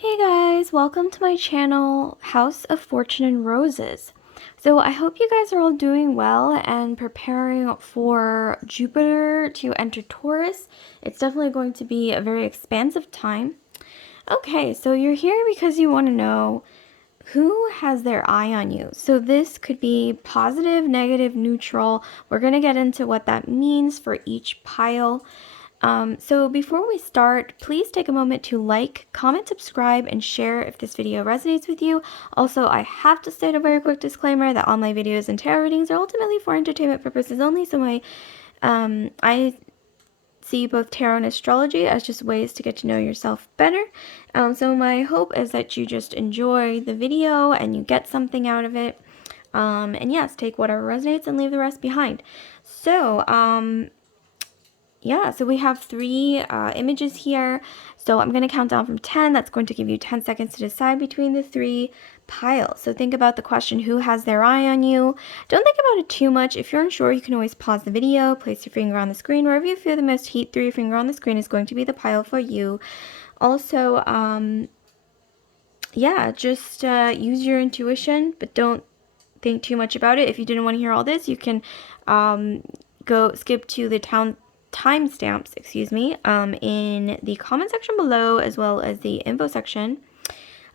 Hey guys, welcome to my channel, House of Fortune and Roses. So I hope you guys are all doing well and preparing for Jupiter to enter Taurus. It's definitely going to be a very expansive time. Okay, so you're here because you want to know who has their eye on you. So this could be positive, negative, neutral. We're going to get into what that means for each pile. So before we start, please take a moment to like, comment, subscribe, and share if this video resonates with you. Also, I have to state a very quick disclaimer that all my videos and tarot readings are ultimately for entertainment purposes only, so I see both tarot and astrology as just ways to get to know yourself better. So my hope is that you just enjoy the video and you get something out of it. And yes, take whatever resonates and leave the rest behind. So, yeah, so we have three images here. So I'm going to count down from 10. That's going to give you 10 seconds to decide between the three piles. So think about the question, who has their eye on you? Don't think about it too much. If you're unsure, you can always pause the video, place your finger on the screen. Wherever you feel the most heat through your finger on the screen is going to be the pile for you. Also, yeah, just use your intuition, but don't think too much about it. If you didn't want to hear all this, you can go skip to the timestamps, in the comment section below, as well as the info section.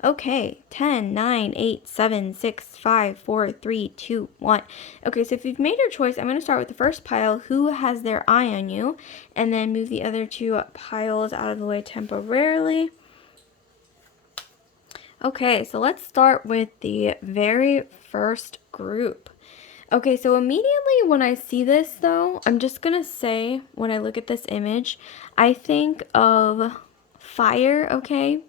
Okay, 10, 9, 8, 7, 6, 5, 4, 3, 2, 1. Okay, so if you've made your choice, I'm going to start with the first pile, who has their eye on you, and then move the other two piles out of the way temporarily. Okay, so let's start with the very first group. Okay, so immediately when I see this, though, I'm just gonna say, when I look at this image, I think of fire, okay?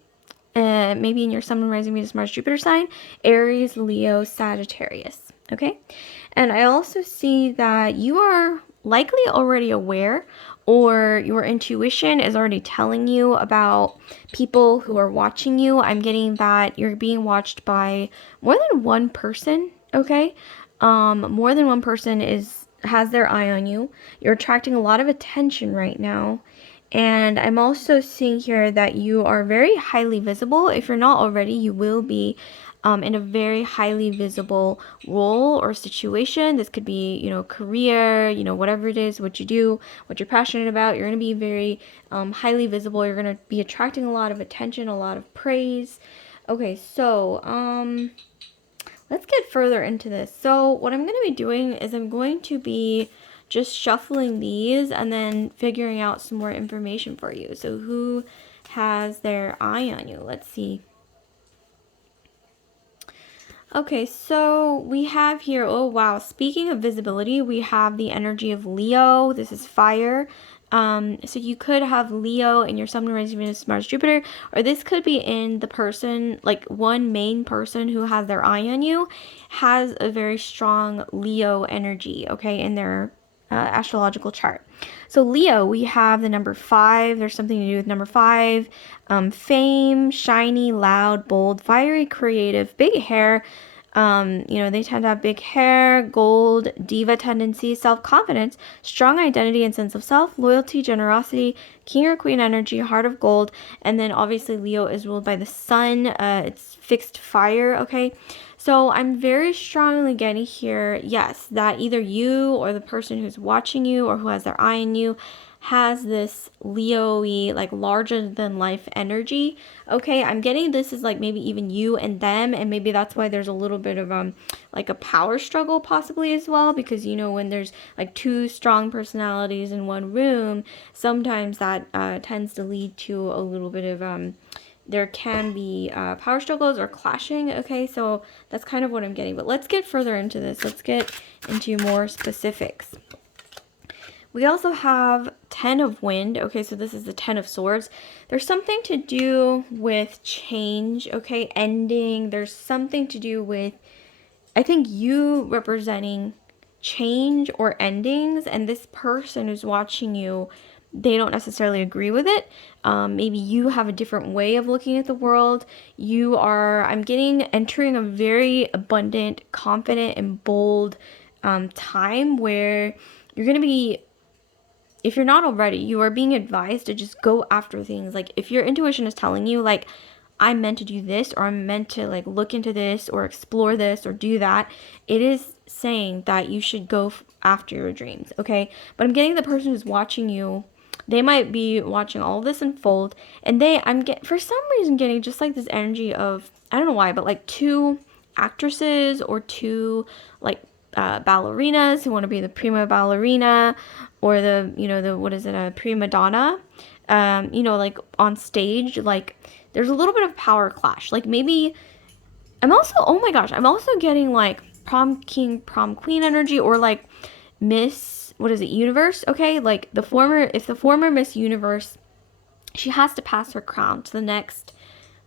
Maybe in your Sun, Moon, Rising, Venus, Mars, Jupiter sign, Aries, Leo, Sagittarius, okay? And I also see that you are likely already aware, or your intuition is already telling you about people who are watching you. I'm getting that you're being watched by more than one person, okay? More than one person has their eye on you. You're attracting a lot of attention right now. And I'm also seeing here that you are very highly visible. If you're not already, you will be in a very highly visible role or situation. This could be, career, whatever it is, what you do, what you're passionate about. You're going to be very highly visible. You're going to be attracting a lot of attention, a lot of praise. Okay, so let's get further into this. So what I'm going to be doing is I'm going to be just shuffling these and then figuring out some more information for you. So who has their eye on you? Let's see. Okay, so we have here, oh wow, speaking of visibility, we have the energy of Leo. This is fire. So you could have Leo in your Sun, Moon, Rising, Venus, Mars, Jupiter, or this could be in the person, like one main person who has their eye on you, has a very strong Leo energy, okay, in their astrological chart. So Leo, we have the number 5. There's something to do with number 5. Fame, shiny, loud, bold, fiery, creative, big hair. They tend to have big hair, gold, diva tendencies, self-confidence, strong identity and sense of self, loyalty, generosity, king or queen energy, heart of gold, and then obviously Leo is ruled by the sun. It's fixed fire, okay? So I'm very strongly getting here, yes, that either you or the person who's watching you or who has their eye on you has this Leo-y, like larger than life energy. Okay, I'm getting this is like maybe even you and them, and maybe that's why there's a little bit of like a power struggle possibly as well, because when there's like two strong personalities in one room, sometimes that tends to lead to a little bit of there can be power struggles or clashing. Okay, so that's kind of what I'm getting, but let's get further into this. Let's get into more specifics. We also have 10 of wind. Okay, so this is the 10 of swords. There's something to do with change, okay, ending. There's something to do with, I think, you representing change or endings, and this person who's watching you, they don't necessarily agree with it. Maybe you have a different way of looking at the world. You are, I'm getting, entering a very abundant, confident, and bold time where you're going to be, if you're not already, you are being advised to just go after things. Like if your intuition is telling you like, I'm meant to do this, or I'm meant to like look into this or explore this or do that. It is saying that you should go after your dreams, okay? But I'm getting the person who's watching you, they might be watching all this unfold, and for some reason getting just like this energy of, I don't know why, but like two actresses or two like ballerinas who want to be the prima ballerina, or the what is it, a prima donna, like on stage. Like there's a little bit of power clash. Like maybe oh my gosh, I'm also getting like prom king, prom queen energy, or like Miss, what is it, Universe, okay? Like if the former Miss Universe, she has to pass her crown to the next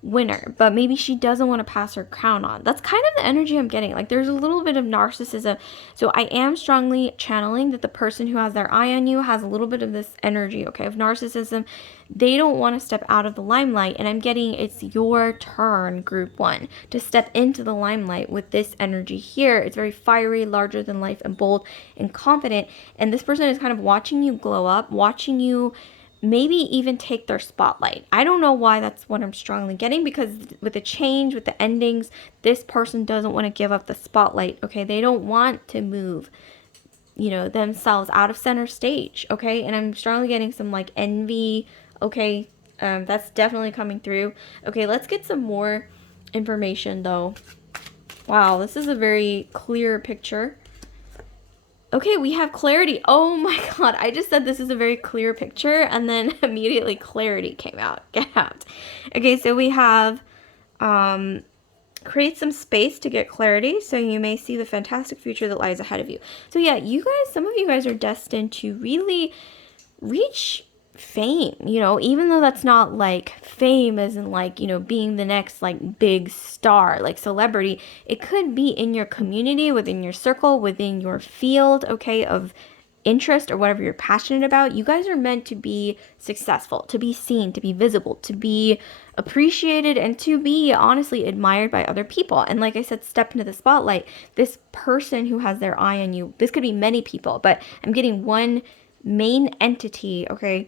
winner, but maybe she doesn't want to pass her crown on. That's kind of the energy I'm getting. Like there's a little bit of narcissism. So I am strongly channeling that the person who has their eye on you has a little bit of this energy, okay, of narcissism. They don't want to step out of the limelight, and I'm getting it's your turn, group one, to step into the limelight with this energy here. It's very fiery, larger than life, and bold and confident, and this person is kind of watching you glow up, watching you maybe even take their spotlight. I don't know why that's what I'm strongly getting, because with the change, with the endings, this person doesn't want to give up the spotlight, okay? They don't want to move, themselves out of center stage, okay? And I'm strongly getting some like envy, okay? That's definitely coming through. Okay, let's get some more information though. Wow, this is a very clear picture. Okay, we have clarity. Oh my god, I just said this is a very clear picture, and then immediately clarity came out. Get out. Okay, so we have create some space to get clarity, so you may see the fantastic future that lies ahead of you. So yeah, some of you guys are destined to really reach fame, even though that's not like fame as in like, being the next like big star, like celebrity. It could be in your community, within your circle, within your field, okay, of interest or whatever you're passionate about. You guys are meant to be successful, to be seen, to be visible, to be appreciated, and to be honestly admired by other people. And like I said, step into the spotlight. This person who has their eye on you, this could be many people, but I'm getting one main entity, okay,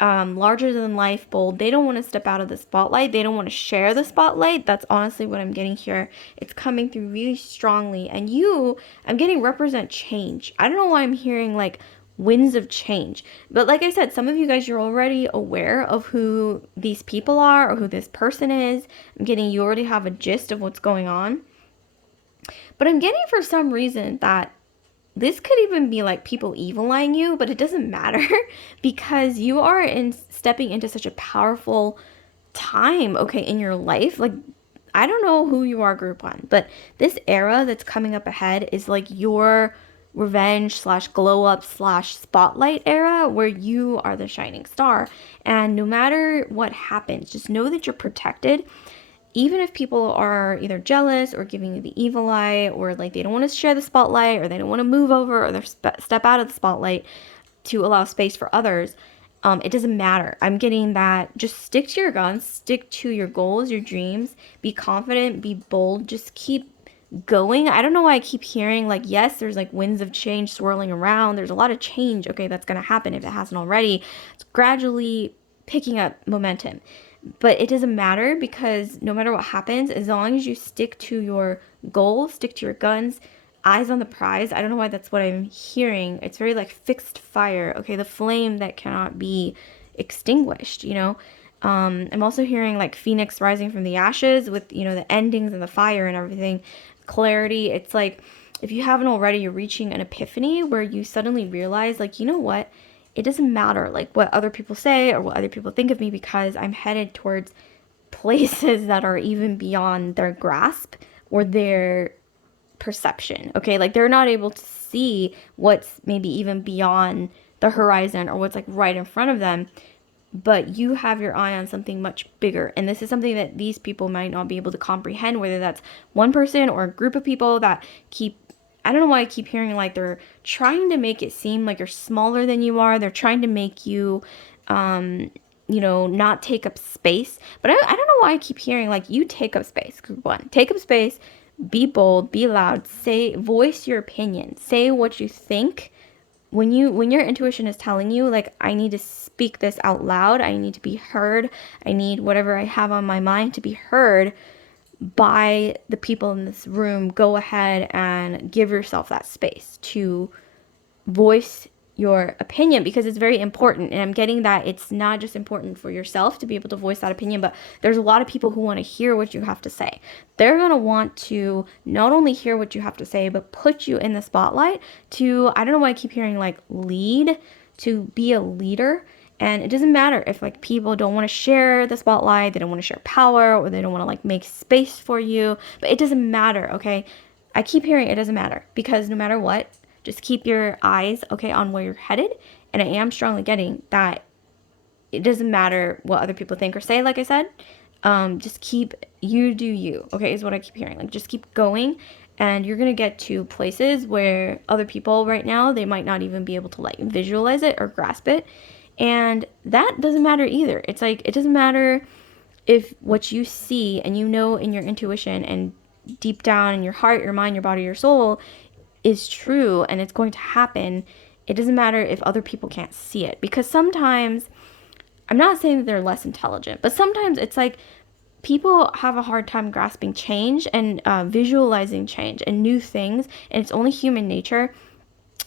larger than life, bold. They don't want to step out of the spotlight. They don't want to share the spotlight. That's honestly what I'm getting here. It's coming through really strongly. And I'm getting represent change. I don't know why I'm hearing like winds of change. But like I said, some of you guys, you're already aware of who these people are or who this person is. I'm getting you already have a gist of what's going on. But I'm getting for some reason that this could even be like people evil eyeing you, but it doesn't matter because you are stepping into such a powerful time, okay, in your life. Like, I don't know who you are, group one, but this era that's coming up ahead is like your revenge slash glow up slash spotlight era where you are the shining star. And no matter what happens, just know that you're protected. Even if people are either jealous or giving you the evil eye, or like they don't want to share the spotlight, or they don't want to move over, or they step out of the spotlight to allow space for others, it doesn't matter. I'm getting that just stick to your guns, stick to your goals, your dreams, be confident, be bold, just keep going. I don't know why I keep hearing like, yes, there's like winds of change swirling around. There's a lot of change, okay, that's going to happen if it hasn't already. It's gradually picking up momentum. But it doesn't matter, because no matter what happens, as long as you stick to your goals, stick to your guns, eyes on the prize. I don't know why that's what I'm hearing. It's very like fixed fire. Okay, the flame that cannot be extinguished, I'm also hearing like phoenix rising from the ashes with, the endings and the fire and everything. Clarity. It's like if you haven't already, you're reaching an epiphany where you suddenly realize like, you know what? It doesn't matter like what other people say or what other people think of me, because I'm headed towards places that are even beyond their grasp or their perception. Okay, like they're not able to see what's maybe even beyond the horizon or what's like right in front of them, but you have your eye on something much bigger. And this is something that these people might not be able to comprehend, whether that's one person or a group of people that I don't know why I keep hearing like they're trying to make it seem like you're smaller than you are. They're trying to make you, not take up space. But I don't know why I keep hearing like you take up space. Group one, take up space, be bold, be loud, voice your opinion, say what you think when your intuition is telling you, like, I need to speak this out loud, I need to be heard, I need whatever I have on my mind to be heard by the people in this room, go ahead and give yourself that space to voice your opinion, because it's very important. And I'm getting that it's not just important for yourself to be able to voice that opinion, but there's a lot of people who want to hear what you have to say. They're going to want to not only hear what you have to say, but put you in the spotlight to, I don't know why I keep hearing like lead, to be a leader. And it doesn't matter if like people don't want to share the spotlight, they don't want to share power, or they don't want to like make space for you, but it doesn't matter. Okay, I keep hearing it doesn't matter, because no matter what, just keep your eyes, okay, on where you're headed. And I am strongly getting that it doesn't matter what other people think or say, like I said. Just keep, you do you, okay, is what I keep hearing. Like, just keep going, and you're going to get to places where other people right now, they might not even be able to like visualize it or grasp it. And that doesn't matter either. It's like, it doesn't matter if what you see and you know in your intuition and deep down in your heart, your mind, your body, your soul is true and it's going to happen. It doesn't matter if other people can't see it, because sometimes, I'm not saying that they're less intelligent, but sometimes it's like people have a hard time grasping change and visualizing change and new things, and it's only human nature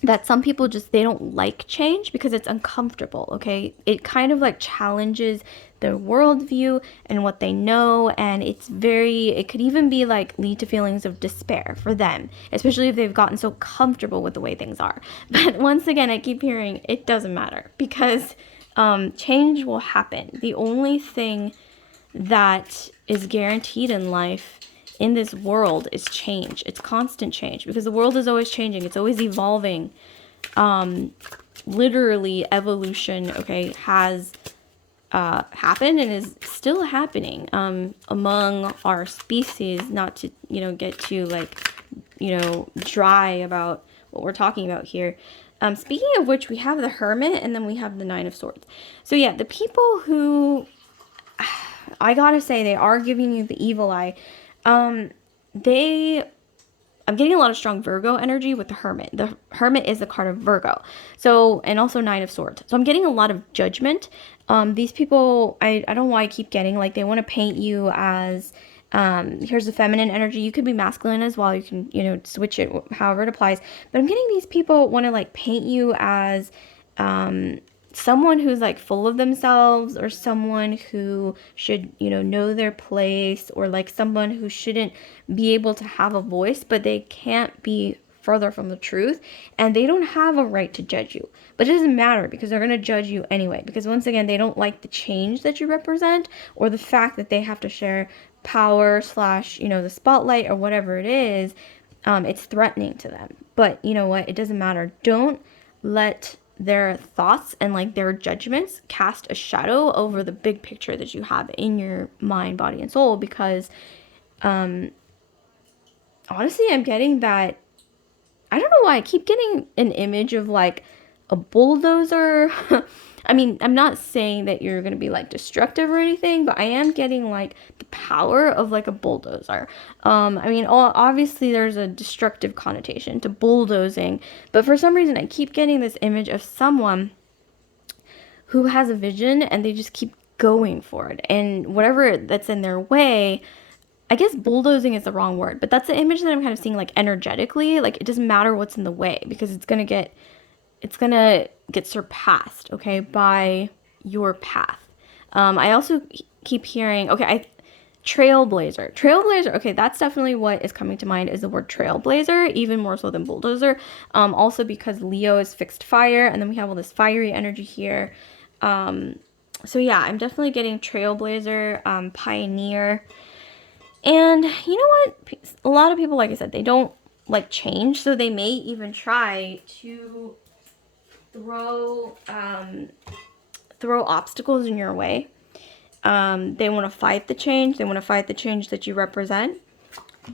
that some people just, they don't like change because it's uncomfortable. Okay, it kind of like challenges their worldview and what they know, and it's very, it could even be like lead to feelings of despair for them, especially if they've gotten so comfortable with the way things are. But once again, I keep hearing it doesn't matter, because change will happen. The only thing that is guaranteed in life, in this world, is change. It's constant change, because the world is always changing. It's always evolving. Literally, evolution, okay, has happened and is still happening among our species. Not to, get too like, dry about what we're talking about here. Speaking of which, we have the Hermit, and then we have the Nine of Swords. So yeah, the people who, I gotta say, they are giving you the evil eye. I'm getting a lot of strong Virgo energy with the Hermit. The Hermit is the card of Virgo. So, and also Nine of Swords. So I'm getting a lot of judgment. These people, I don't know why I keep getting, like, they want to paint you as, here's the feminine energy. You could be masculine as well. You can, switch it however it applies. But I'm getting these people want to, like, paint you as, someone who's like full of themselves, or someone who should, know their place, or like someone who shouldn't be able to have a voice, but they can't be further from the truth, and they don't have a right to judge you. But it doesn't matter, because they're going to judge you anyway, because once again, they don't like the change that you represent, or the fact that they have to share power / the spotlight or whatever it is. It's threatening to them. But you know what? It doesn't matter. Don't let their thoughts and like their judgments cast a shadow over the big picture that you have in your mind, body, and soul, because honestly, I'm getting that, I don't know why I keep getting an image of like a bulldozer. I mean, I'm not saying that you're going to be like destructive or anything, but I am getting like the power of like a bulldozer. I mean, obviously there's a destructive connotation to bulldozing, but for some reason I keep getting this image of someone who has a vision and they just keep going for it, and whatever that's in their way, I guess bulldozing is the wrong word, but that's the image that I'm kind of seeing, like energetically. Like, it doesn't matter what's in the way, because it's gonna get surpassed, okay, by your path. I also keep hearing, okay, trailblazer. Okay, that's definitely what is coming to mind, is the word trailblazer, even more so than bulldozer. Also because Leo is fixed fire, and then we have all this fiery energy here. So yeah, I'm definitely getting trailblazer, pioneer. And you know what? A lot of people, like I said, they don't like change, so they may even try to throw obstacles in your way. They want to fight the change. They want to fight the change that you represent.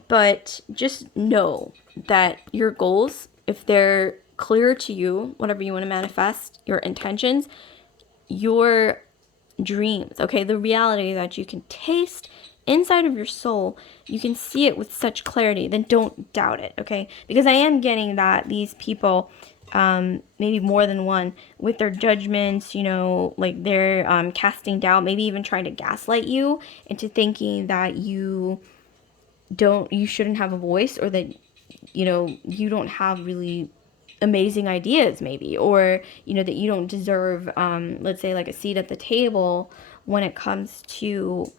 But just know that your goals, if they're clear to you, whatever you want to manifest, your intentions, your dreams, okay, the reality that you can taste, inside of your soul, you can see it with such clarity, then don't doubt it, okay? Because I am getting that these people, maybe more than one, with their judgments, you know, like they're casting doubt, maybe even trying to gaslight you into thinking that you shouldn't have a voice, or that, you know, you don't have really amazing ideas maybe, or, you know, that you don't deserve, let's say, like a seat at the table when it comes to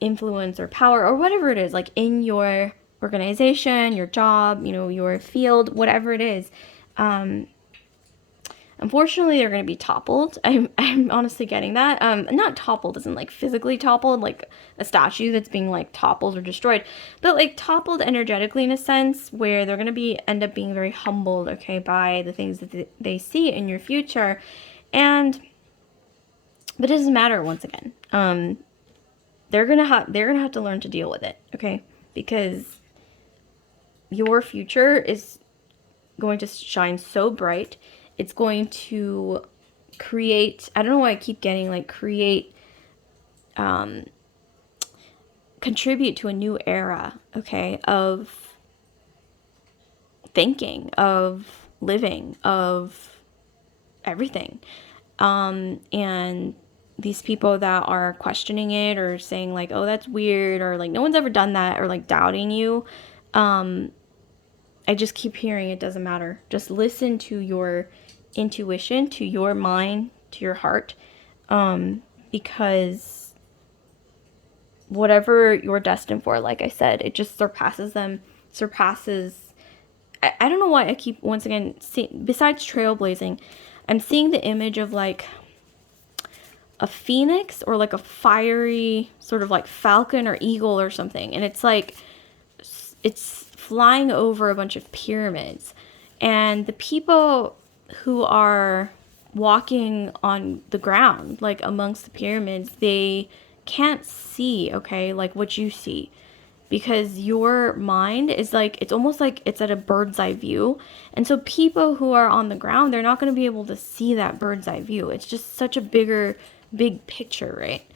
influence or power or whatever it is, like in your organization, your job, you know, your field, whatever it is. Unfortunately, they're going to be toppled. I'm honestly getting that. Not toppled isn't like physically toppled, like a statue that's being like toppled or destroyed, but like toppled energetically in a sense where they're going to end up being very humbled, okay, by the things that they see in your future. But it doesn't matter once again. They're going to have to learn to deal with it, okay? Because your future is going to shine so bright. It's going to create, I don't know why I keep getting like create, contribute to a new era, okay, of thinking, of living, of everything. And these people that are questioning it or saying like, oh, that's weird, or like no one's ever done that, or like doubting you, I just keep hearing it doesn't matter. Just listen to your intuition, to your mind, to your heart, because whatever you're destined for, like I said, it just surpasses them, surpasses. I don't know why I keep, once again, besides trailblazing, I'm seeing the image of like a phoenix or like a fiery sort of like falcon or eagle or something. And it's like, it's flying over a bunch of pyramids. And the people who are walking on the ground, like amongst the pyramids, they can't see, okay, like what you see. Because your mind is like, it's almost like it's at a bird's eye view. And so people who are on the ground, they're not going to be able to see that bird's eye view. It's just such a big picture, right?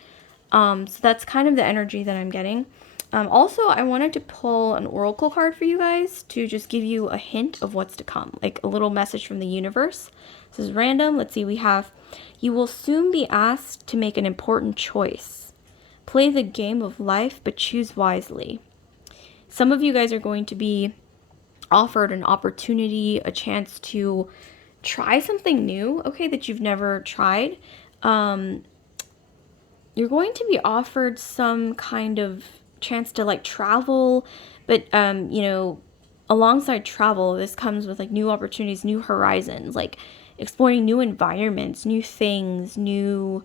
So that's kind of the energy that I'm getting. Also, I wanted to pull an oracle card for you guys to just give you a hint of what's to come, like a little message from the universe. This is random. Let's see. We have, you will soon be asked to make an important choice. Play the game of life, but choose wisely. Some of you guys are going to be offered an opportunity, a chance to try something new, okay, that you've never tried. You're going to be offered some kind of chance to like travel, but you know, alongside travel, this comes with like new opportunities, new horizons, like exploring new environments, new things, new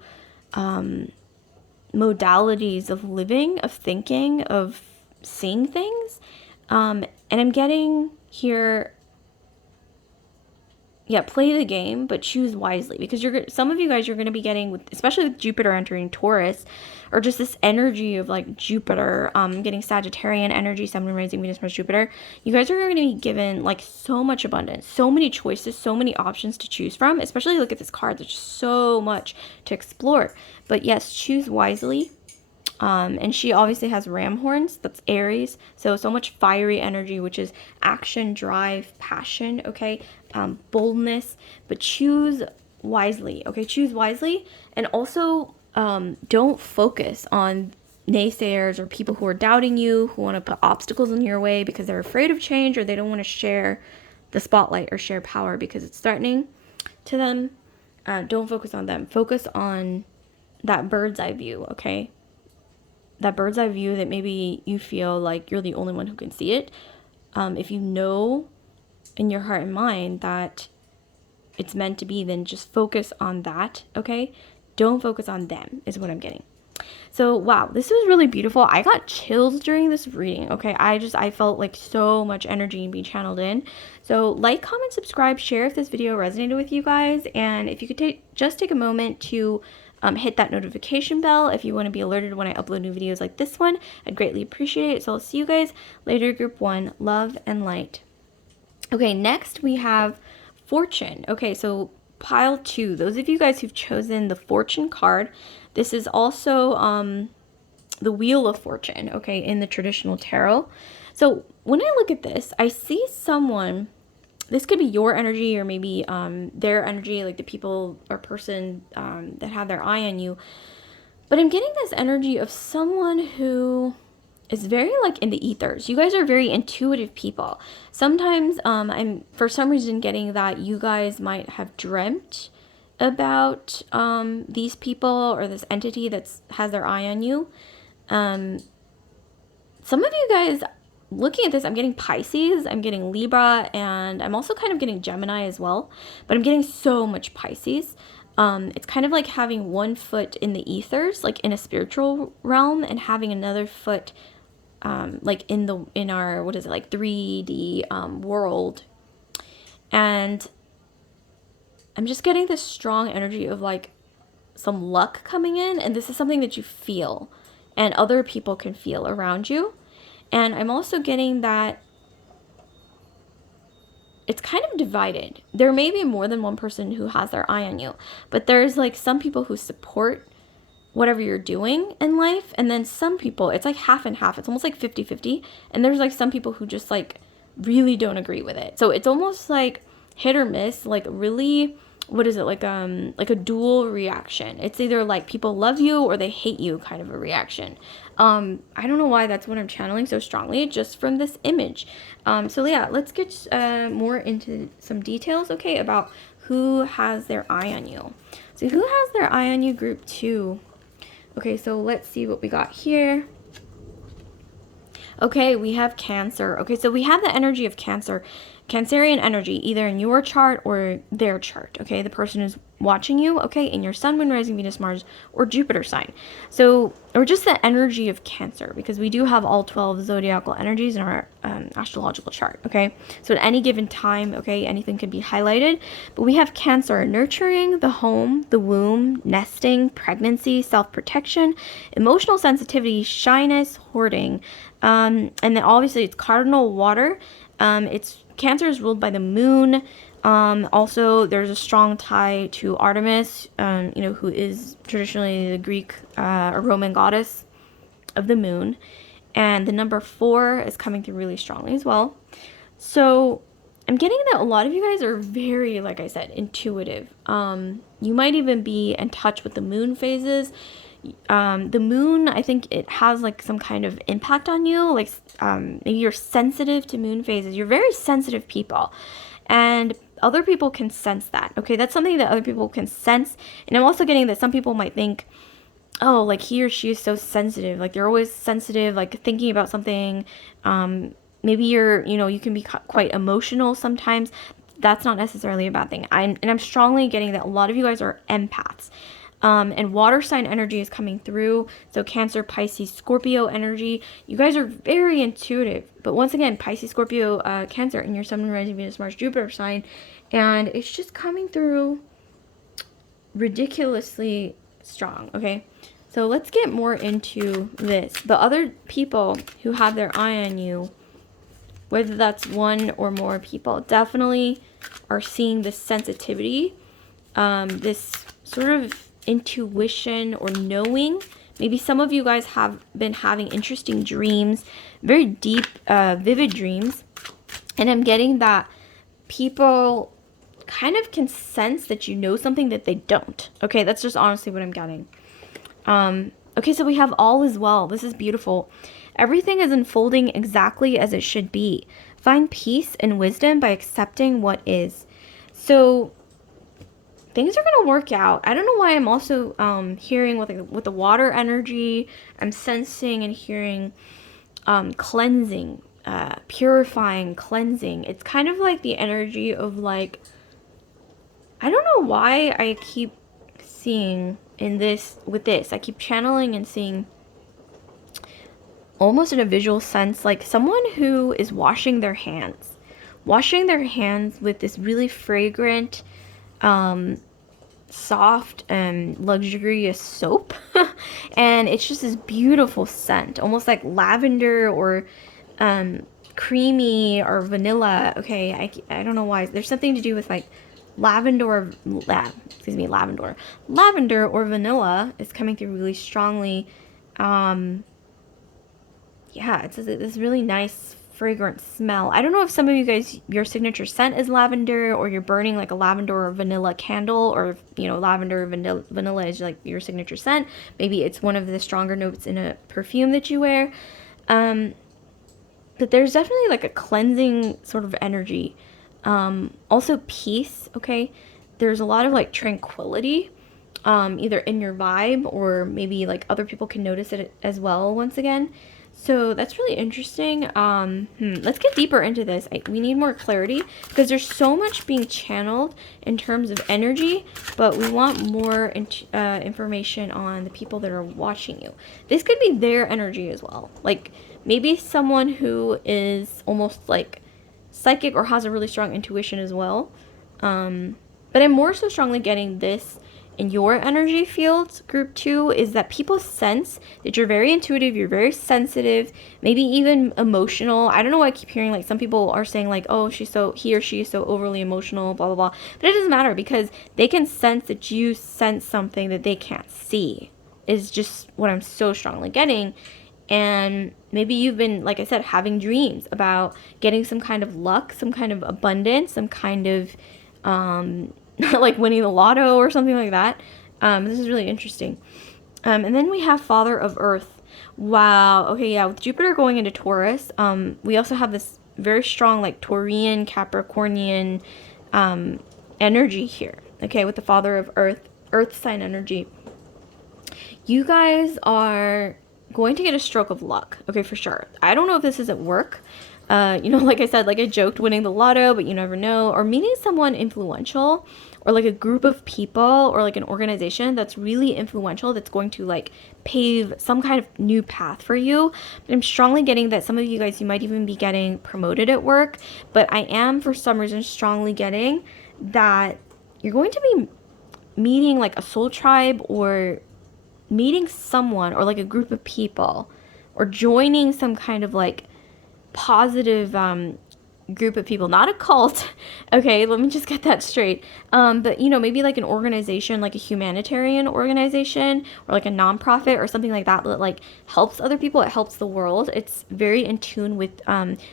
modalities of living, of thinking, of seeing things. And I'm getting here, yeah, play the game, but choose wisely, because some of you guys, you're going to be getting, especially with Jupiter entering Taurus, or just this energy of like Jupiter, getting Sagittarian energy, Sun, Moon, Rising, Venus, Mars, Jupiter. You guys are going to be given like so much abundance, so many choices, so many options to choose from. Especially look at this card. There's just so much to explore. But yes, choose wisely. And she obviously has ram horns. That's Aries. So much fiery energy, which is action, drive, passion, okay? Boldness. But choose wisely, okay? Choose wisely. And also, don't focus on naysayers or people who are doubting you, who want to put obstacles in your way because they're afraid of change, or they don't want to share the spotlight or share power because it's threatening to them. Don't focus on them. Focus on that bird's eye view, okay? That bird's eye view that maybe you feel like you're the only one who can see it. If you know in your heart and mind that it's meant to be, then just focus on that, okay? Don't focus on them, is what I'm getting. So, wow, this was really beautiful. I got chills during this reading, okay? I felt like so much energy being channeled in. So, like, comment, subscribe, share if this video resonated with you guys. And if you could just take a moment to hit that notification bell if you want to be alerted when I upload new videos like this one. I'd greatly appreciate it. So, I'll see you guys later, Group 1. Love and light. Okay, next we have Fortune. Okay, so pile 2. Those of you guys who've chosen the Fortune card, this is also the Wheel of Fortune, okay, in the traditional tarot. So when I look at this, I see someone, this could be your energy or maybe their energy, like the people or person that have their eye on you. But I'm getting this energy of someone who is very like in the ethers. You guys are very intuitive people. Sometimes I'm for some reason getting that you guys might have dreamt about these people or this entity that's has their eye on you. Some of you guys, looking at this, I'm getting Pisces, I'm getting Libra, and I'm also kind of getting Gemini as well. But I'm getting so much Pisces. It's kind of like having one foot in the ethers, like in a spiritual realm, and having another foot like in our, what is it, like 3D world. And I'm just getting this strong energy of like some luck coming in, and this is something that you feel and other people can feel around you. And I'm also getting that it's kind of divided. There may be more than one person who has their eye on you, but there's like some people who support whatever you're doing in life, and then some people, it's like half and half. It's almost like 50-50. And there's like some people who just like really don't agree with it. So it's almost like hit or miss, like really, what is it, like a dual reaction. It's either like people love you or they hate you kind of a reaction. I don't know why that's what I'm channeling so strongly just from this image. So yeah, let's get more into some details, okay, about who has their eye on you. So who has their eye on you, group 2? Okay, so let's see what we got here. Okay, we have Cancer. Okay, so we have the energy of Cancer. Cancerian energy, either in your chart or their chart, okay? The person who's watching you, okay, in your Sun, Moon, Rising, Venus, Mars, or Jupiter sign. So, or just the energy of Cancer, because we do have all 12 zodiacal energies in our astrological chart, okay? So at any given time, okay, anything could be highlighted. But we have Cancer, nurturing, the home, the womb, nesting, pregnancy, self-protection, emotional sensitivity, shyness, hoarding. And then obviously it's cardinal water. It's Cancer is ruled by the moon. Also, there's a strong tie to Artemis, who is traditionally the Greek or Roman goddess of the moon. And the number 4 is coming through really strongly as well. So I'm getting that a lot of you guys are very, like I said, intuitive. You might even be in touch with the moon phases. The moon, I think it has like some kind of impact on you, like maybe you're sensitive to moon phases. You're very sensitive people, and other people can sense that. Okay, that's something that other people can sense. And I'm also getting that some people might think, oh, like he or she is so sensitive, like they're always sensitive, like thinking about something. Maybe you can be quite emotional sometimes. That's not necessarily a bad thing. I'm strongly getting that a lot of you guys are empaths. And water sign energy is coming through. So Cancer, Pisces, Scorpio energy. You guys are very intuitive. But once again, Pisces, Scorpio, Cancer in your Sun, Moon, Rising, Venus, Mars, Jupiter sign. And it's just coming through ridiculously strong, okay? So let's get more into this. The other people who have their eye on you, whether that's one or more people, definitely are seeing this sensitivity, this sort of intuition or knowing. Maybe some of you guys have been having interesting dreams, very deep, vivid dreams. And I'm getting that people kind of can sense that you know something that they don't. Okay, that's just honestly what I'm getting. Okay, so we have all is well. This is beautiful. Everything is unfolding exactly as it should be. Find peace and wisdom by accepting what is. So things are going to work out. I don't know why I'm also hearing with the water energy, I'm sensing and hearing cleansing, purifying, cleansing. It's kind of like the energy of like, I don't know why I keep seeing with this. I keep channeling and seeing almost in a visual sense, like someone who is washing their hands with this really fragrant, soft and luxurious soap. And it's just this beautiful scent, almost like lavender or creamy or vanilla. Okay, I don't know why. There's something to do with like lavender or vanilla is coming through really strongly. Yeah, it's this really nice fragrant smell. I don't know if some of you guys, your signature scent is lavender, or you're burning like a lavender or vanilla candle, or lavender or vanilla is like your signature scent. Maybe it's one of the stronger notes in a perfume that you wear. But there's definitely like a cleansing sort of energy. Also peace, okay? There's a lot of like tranquility, either in your vibe, or maybe like other people can notice it as well once again. So that's really interesting. Let's get deeper into this. We need more clarity because there's so much being channeled in terms of energy, but we want more information on the people that are watching you. This could be their energy as well. Like maybe someone who is almost like psychic or has a really strong intuition as well. But I'm more so strongly getting this in your energy fields, group 2, is that people sense that you're very intuitive, you're very sensitive, maybe even emotional. I don't know why I keep hearing like some people are saying like, oh, he or she is so overly emotional, blah, blah, blah. But it doesn't matter because they can sense that you sense something that they can't see, is just what I'm so strongly getting. And maybe you've been, like I said, having dreams about getting some kind of luck, some kind of abundance, some kind of like winning the lotto or something like that. This is really interesting. And then we have Father of Earth. Wow. Okay, yeah, with Jupiter going into Taurus, we also have this very strong like Taurian, Capricornian energy here. Okay, with the Father of Earth, Earth sign energy. You guys are going to get a stroke of luck. Okay, for sure. I don't know if this is at work. Like I said, like I joked, winning the lotto, but you never know. Or meeting someone influential, or like a group of people, or like an organization that's really influential, that's going to like pave some kind of new path for you. But I'm strongly getting that some of you guys, you might even be getting promoted at work. But I am, for some reason, strongly getting that you're going to be meeting like a soul tribe, or meeting someone, or like a group of people, or joining some kind of like positive group of people, not a cult. Okay, let me just get that straight. But maybe like an organization, like a humanitarian organization, or like a nonprofit or something like that like helps other people. It helps the world. It's very in tune with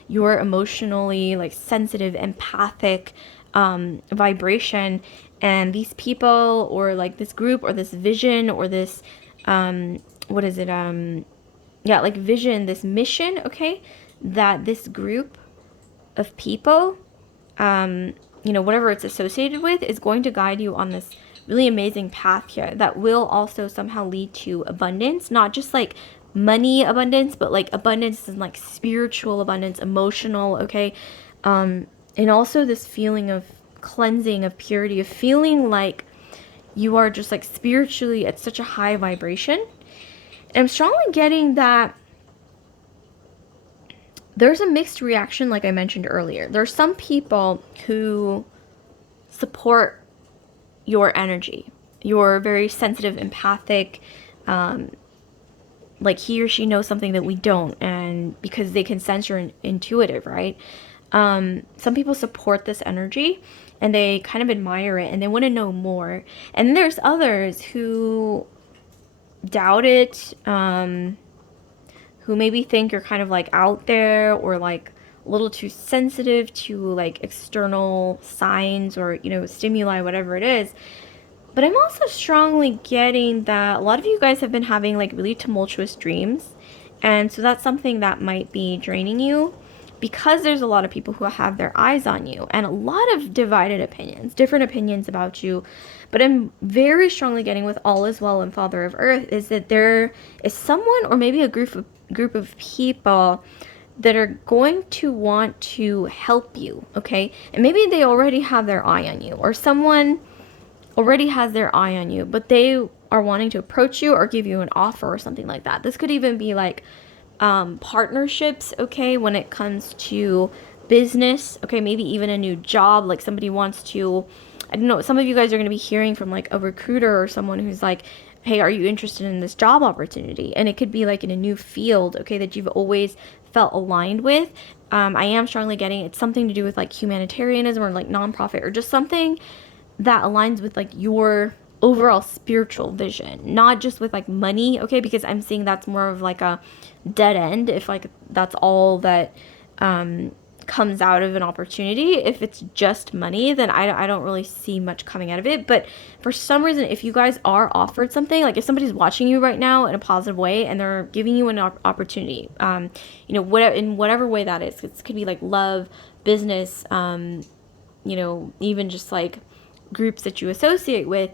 your emotionally like sensitive, empathic vibration. And these people, or like this group, or this vision, or this like vision, this mission, okay, that this group of people, whatever it's associated with, is going to guide you on this really amazing path here that will also somehow lead to abundance, not just like money abundance, but like abundance and like spiritual abundance, emotional, okay, and also this feeling of cleansing, of purity, of feeling like you are just like spiritually at such a high vibration. And I'm strongly getting that there's a mixed reaction, like I mentioned earlier. There's some people who support your energy. You're very sensitive, empathic, like he or she knows something that we don't, and because they can sense you're intuitive, right? Some people support this energy and they kind of admire it and they want to know more. And then there's others who doubt it, who maybe think you're kind of like out there, or like a little too sensitive to like external signs, or stimuli, whatever it is. But I'm also strongly getting that a lot of you guys have been having like really tumultuous dreams, and so that's something that might be draining you, because there's a lot of people who have their eyes on you, and a lot of divided opinions, different opinions about you. But I'm very strongly getting with All Is Well and Father of Earth is that there is someone, or maybe a group of people that are going to want to help you, okay? And maybe they already have their eye on you, or someone already has their eye on you, but they are wanting to approach you or give you an offer or something like that. This could even be like partnerships, okay, when it comes to business, okay, maybe even a new job, like somebody wants to, I don't know, some of you guys are going to be hearing from like a recruiter or someone who's like, hey, are you interested in this job opportunity? And it could be like in a new field, okay, that you've always felt aligned with. I am strongly getting it's something to do with like humanitarianism, or like nonprofit, or just something that aligns with like your overall spiritual vision, not just with like money, okay? Because I'm seeing that's more of like a dead end if like that's all that comes out of an opportunity. If it's just money, then I don't really see much coming out of it. But for some reason, if you guys are offered something, like if somebody's watching you right now in a positive way and they're giving you an opportunity, you know, whatever, in whatever way that is, it could be like love, business, you know, even just like groups that you associate with,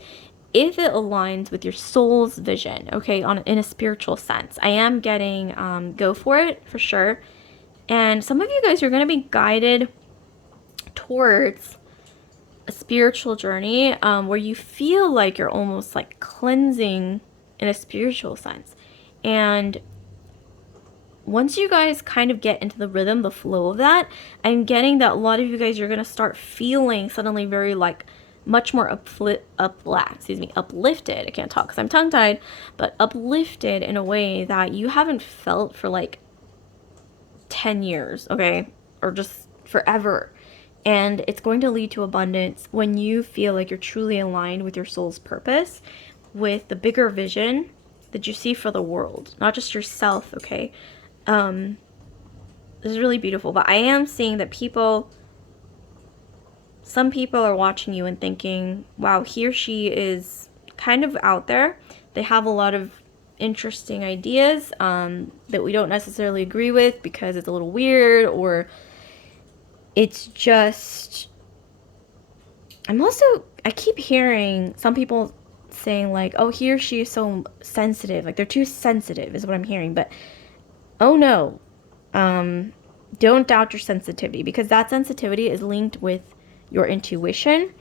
if it aligns with your soul's vision, okay, in a spiritual sense, I am getting go for it for sure. And some of you guys are going to be guided towards a spiritual journey where you feel like you're almost like cleansing in a spiritual sense. And once you guys kind of get into the rhythm, the flow of that, I'm getting that a lot of you guys are going to start feeling suddenly very like much more uplifted. I can't talk because I'm tongue-tied, but uplifted in a way that you haven't felt for like 10 years, okay? Or just forever. And it's going to lead to abundance when you feel like you're truly aligned with your soul's purpose, with the bigger vision that you see for the world, not just yourself, okay? This is really beautiful, but I am seeing that some people are watching you and thinking, wow, he or she is kind of out there. They have a lot of interesting ideas that we don't necessarily agree with because it's a little weird, or it's just, I keep hearing some people saying like, oh, he or she is so sensitive, like they're too sensitive is what I'm hearing. But oh no, don't doubt your sensitivity, because that sensitivity is linked with your intuition,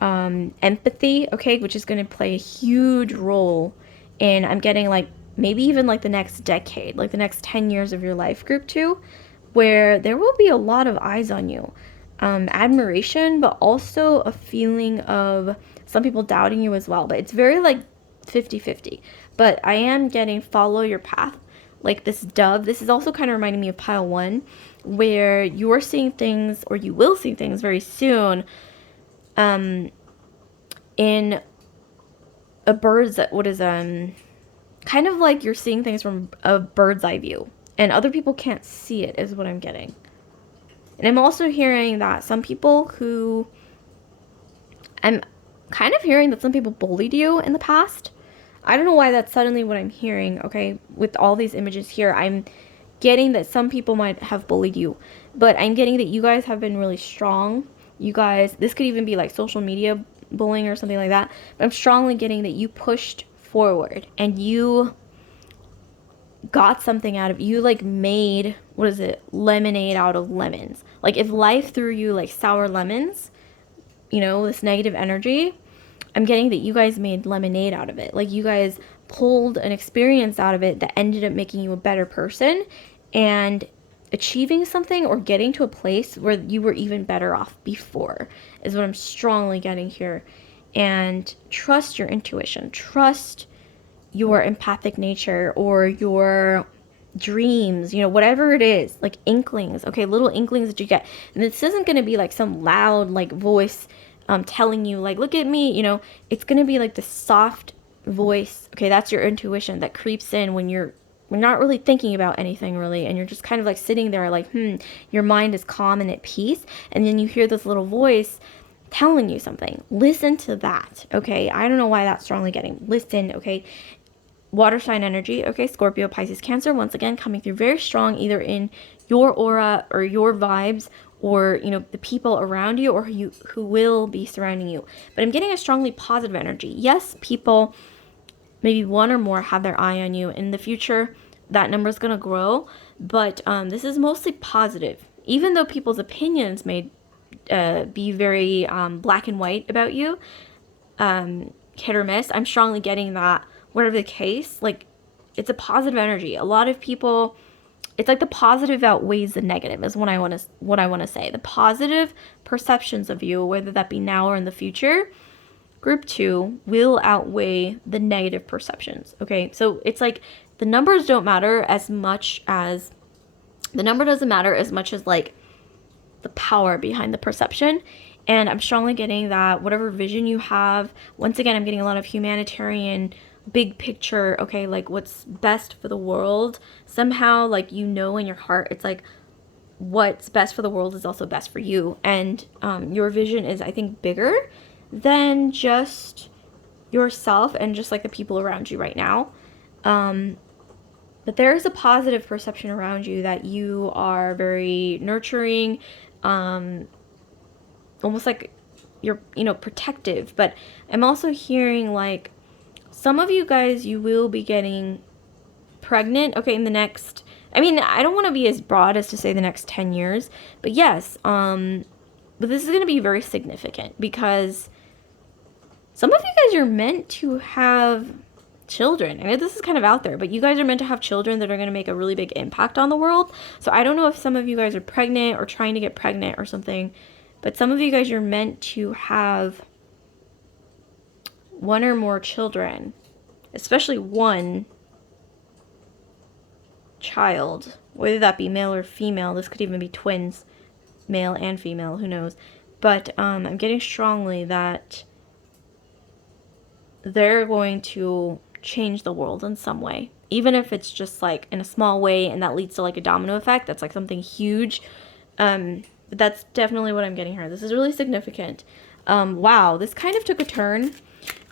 empathy, okay, which is going to play a huge role in, I'm getting like maybe even like the next decade, like the next 10 years of your life, group 2, where there will be a lot of eyes on you, admiration, but also a feeling of some people doubting you as well. But it's very like 50-50. But I am getting follow your path, like this dove. This is also kind of reminding me of pile 1, where you're seeing things, or you will see things very soon, in a kind of like you're seeing things from a bird's eye view, and other people can't see it, is what I'm getting. And I'm also hearing that I'm kind of hearing that some people bullied you in the past. I don't know why that's suddenly what I'm hearing, okay? With all these images here, I'm getting that some people might have bullied you, but I'm getting that you guys have been really strong. You guys, this could even be like social media bullying or something like that, but I'm strongly getting that you pushed forward and you got something out of, you like made, lemonade out of lemons. Like if life threw you like sour lemons, you know, this negative energy, I'm getting that you guys made lemonade out of it. Like you guys pulled an experience out of it that ended up making you a better person and achieving something, or getting to a place where you were even better off before, is what I'm strongly getting here. And trust your intuition. Trust your empathic nature, or your dreams, you know, whatever it is, like inklings, okay, little inklings that you get. And this isn't going to be like some loud like voice telling you like, look at me, you know. It's going to be like the soft voice, okay, that's your intuition that creeps in when you're not really thinking about anything really, and you're just kind of like sitting there like, your mind is calm and at peace, and then you hear this little voice telling you something. Listen to that, okay? I don't know why that's strongly getting. Listen, okay? Water sign energy, okay? Scorpio, Pisces, Cancer, once again coming through very strong, either in your aura or your vibes, or, you know, the people around you, or who will be surrounding you. But I'm getting a strongly positive energy. Yes, people, maybe one or more, have their eye on you. In the future, that number is going to grow, but this is mostly positive. Even though people's opinions may be very black and white about you, hit or miss, I'm strongly getting that whatever the case, like, it's a positive energy. A lot of people, it's like the positive outweighs the negative, is what I want to say. The positive perceptions of you, whether that be now or in the future, group 2, will outweigh the negative perceptions, okay? So it's like the numbers don't matter as much as, the number doesn't matter as much as like the power behind the perception. And I'm strongly getting that whatever vision you have, once again, I'm getting a lot of humanitarian, big picture, okay, like what's best for the world. Somehow, like, you know, in your heart, it's like what's best for the world is also best for you. And your vision is, I think, bigger than just yourself and just like the people around you right now. But there is a positive perception around you that you are very nurturing, almost like you're, you know, protective. But I'm also hearing like some of you guys, you will be getting pregnant, okay, in the next, I mean, I don't want to be as broad as to say the next 10 years, but yes, but this is going to be very significant because some of you guys are meant to have children. I know this is kind of out there, but you guys are meant to have children that are going to make a really big impact on the world. So I don't know if some of you guys are pregnant or trying to get pregnant or something, but some of you guys are meant to have one or more children, especially one child, whether that be male or female. This could even be twins, male and female, who knows. But I'm getting strongly that they're going to change the world in some way, even if it's just like in a small way, and that leads to like a domino effect. That's like something huge. But that's definitely what I'm getting here. This is really significant. Wow, this kind of took a turn.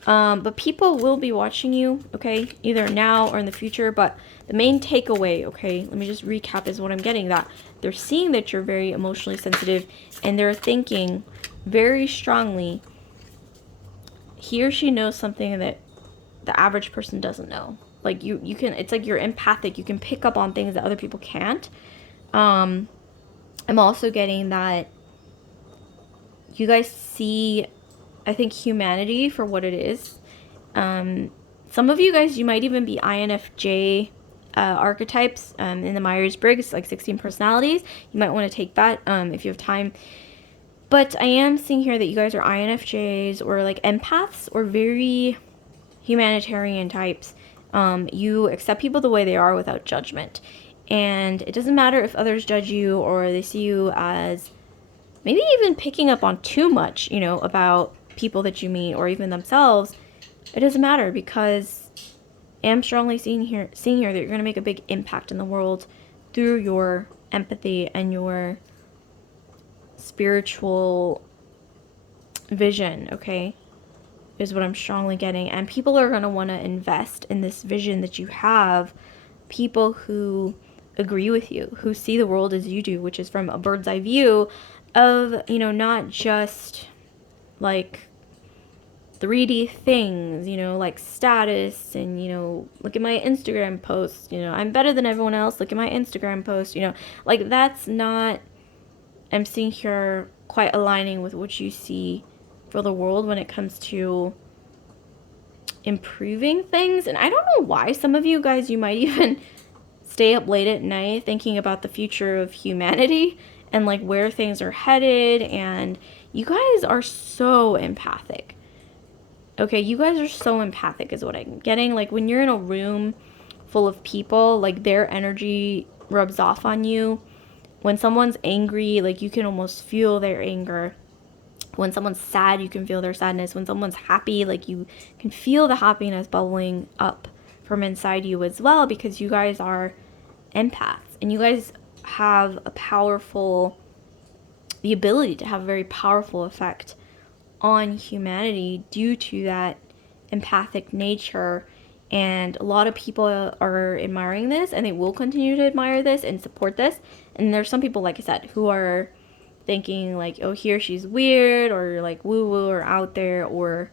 But people will be watching you, okay, either now or in the future. But the main takeaway, okay, let me just recap, is what I'm getting, that they're seeing that you're very emotionally sensitive, and they're thinking very strongly he or she knows something that the average person doesn't know. Like you can, it's like you're empathic. You can pick up on things that other people can't. I'm also getting that you guys see, I think, humanity for what it is. Some of you guys, you might even be INFJ archetypes in the Myers-Briggs, like 16 personalities. You might want to take that if you have time. But I am seeing here that you guys are INFJs or like empaths or very humanitarian types. You accept people the way they are without judgment. And it doesn't matter if others judge you or they see you as maybe even picking up on too much, you know, about people that you meet or even themselves. It doesn't matter, because I am strongly seeing here that you're going to make a big impact in the world through your empathy and your spiritual vision, okay, is what I'm strongly getting. And people are going to want to invest in this vision that you have. People who agree with you, who see the world as you do, which is from a bird's eye view of, you know, not just like 3D things, you know, like status and, you know, look at my Instagram post, you know, I'm better than everyone else, look at my Instagram post, you know, like that's not, I'm seeing here, quite aligning with what you see for the world when it comes to improving things. And I don't know why some of you guys, you might even stay up late at night thinking about the future of humanity and like where things are headed. And you guys are so empathic. Okay, you guys are so empathic is what I'm getting. Like when you're in a room full of people, like their energy rubs off on you. When someone's angry, like you can almost feel their anger. When someone's sad, you can feel their sadness. When someone's happy, like you can feel the happiness bubbling up from inside you as well, because you guys are empaths and you guys have the ability to have a very powerful effect on humanity due to that empathic nature. And a lot of people are admiring this, and they will continue to admire this and support this. And there's some people, like I said, who are thinking like, oh, he or she's weird or like woo woo or out there, or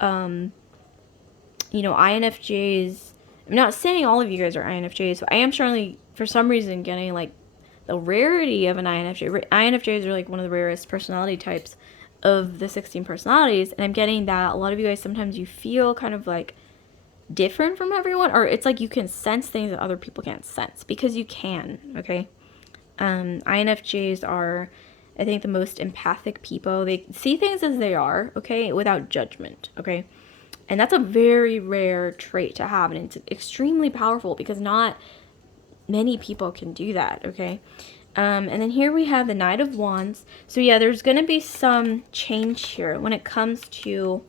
you know, INFJs. I'm not saying all of you guys are INFJs, but I am certainly for some reason getting like the rarity of an INFJ. INFJs are like one of the rarest personality types of the 16 personalities, and I'm getting that a lot of you guys, sometimes you feel kind of like different from everyone, or it's like you can sense things that other people can't sense, because you can, okay? INFJs are, I think, the most empathic people. They see things as they are, okay, without judgment, okay? And that's a very rare trait to have, and it's extremely powerful because not many people can do that, okay? And then here we have the Knight of Wands. So yeah, there's going to be some change here when it comes to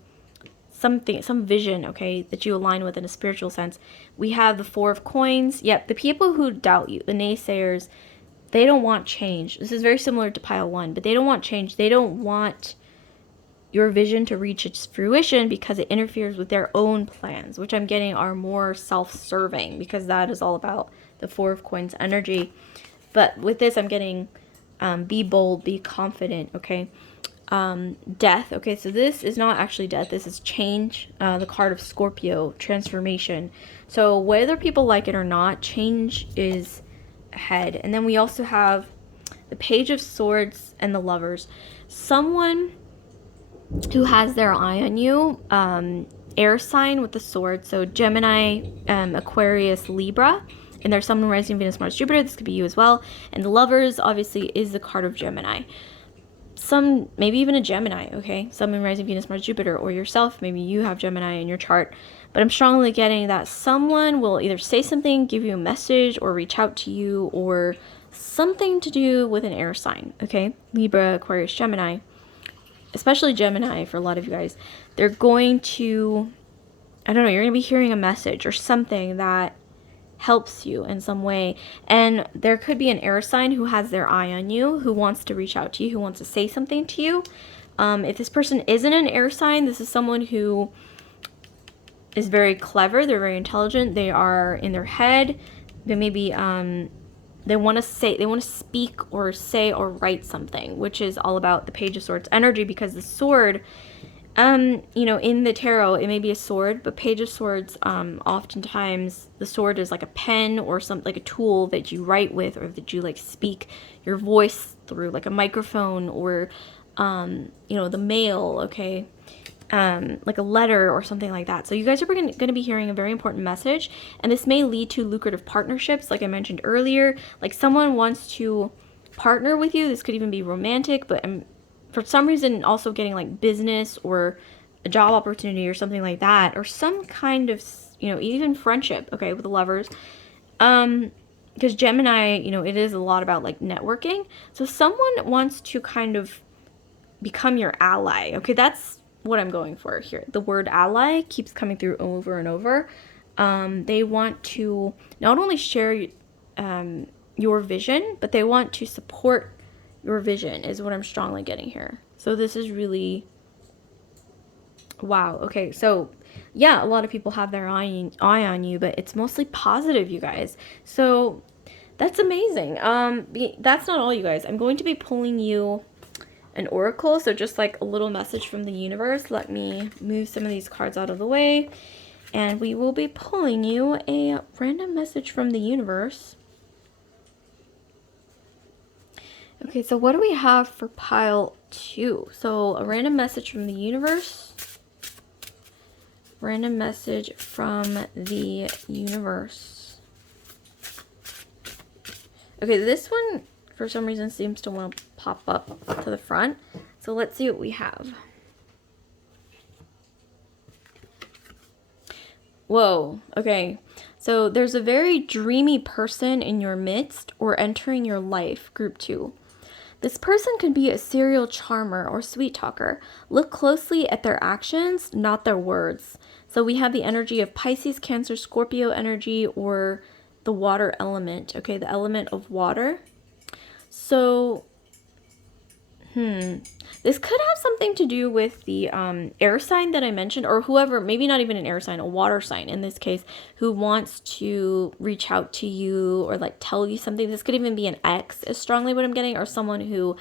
something, some vision, okay, that you align with in a spiritual sense. We have the Four of Coins. Yep, the people who doubt you, the naysayers, they don't want change. This is very similar to pile 1, but they don't want change. They don't want your vision to reach its fruition because it interferes with their own plans, which I'm getting are more self-serving, because that is all about the Four of Coins energy. But with this, I'm getting be bold, be confident, okay? Death, okay, so this is not actually death, this is change, the card of Scorpio, transformation. So whether people like it or not, change is ahead. And then we also have the Page of Swords and the Lovers. Someone who has their eye on you, air sign with the sword, so Gemini, Aquarius, Libra, and there's someone rising Venus, Mars, Jupiter. This could be you as well. And the Lovers obviously is the card of Gemini. Some, maybe even a Gemini, okay? Someone rising Venus, Mars, Jupiter, or yourself, maybe you have Gemini in your chart. But I'm strongly getting that someone will either say something, give you a message, or reach out to you, or something to do with an air sign, okay? Libra, Aquarius, Gemini. Especially Gemini for a lot of you guys. They're going to, I don't know, you're going to be hearing a message or something that helps you in some way. And there could be an air sign who has their eye on you, who wants to reach out to you, who wants to say something to you. If this person isn't an air sign, this is someone who is very clever. They're very intelligent. They are in their head. They may be, they want to speak or say or write something, which is all about the Page of Swords energy, because the sword, you know, in the tarot, it may be a sword, but Page of Swords, oftentimes the sword is like a pen or something, like a tool that you write with, or that you like speak your voice through, like a microphone, or, you know, the mail, okay, like a letter or something like that. So you guys are going to be hearing a very important message, and this may lead to lucrative partnerships, like I mentioned earlier. Like someone wants to partner with you. This could even be romantic, but I'm for some reason also getting like business or a job opportunity or something like that, or some kind of, you know, even friendship, okay, with the Lovers. Because Gemini, you know, it is a lot about like networking. So someone wants to kind of become your ally, okay? That's what I'm going for here. The word ally keeps coming through over and over. They want to not only share your vision, but they want to support your vision, is what I'm strongly getting here. So this is really, wow. Okay, so yeah, a lot of people have their eye on you, but it's mostly positive, you guys. So that's amazing. That's not all, you guys. I'm going to be pulling you an oracle, so just like a little message from the universe. Let me move some of these cards out of the way, and we will be pulling you a random message from the universe. Okay, so what do we have for pile 2? So a random message from the universe. Random message from the universe. Okay, this one for some reason seems to want to pop up to the front. So let's see what we have. Whoa, okay. So there's a very dreamy person in your midst or entering your life, group 2. This person could be a serial charmer or sweet talker. Look closely at their actions, not their words. So we have the energy of Pisces, Cancer, Scorpio energy, or the water element, okay, the element of water. So, this could have something to do with the air sign that I mentioned, or whoever, maybe not even an air sign, a water sign in this case, who wants to reach out to you or like tell you something. This could even be an ex, is strongly what I'm getting, or someone who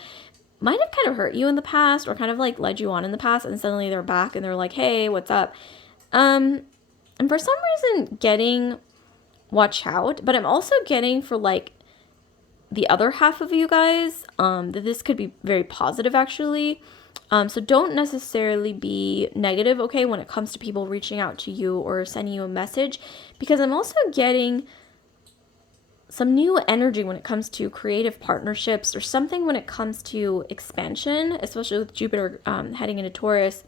might have kind of hurt you in the past or kind of like led you on in the past, and suddenly they're back and they're like, hey, what's up? And for some reason getting watch out, but I'm also getting for like the other half of you guys, that this could be very positive actually. So don't necessarily be negative, okay, when it comes to people reaching out to you or sending you a message, because I'm also getting some new energy when it comes to creative partnerships or something when it comes to expansion, especially with Jupiter heading into Taurus.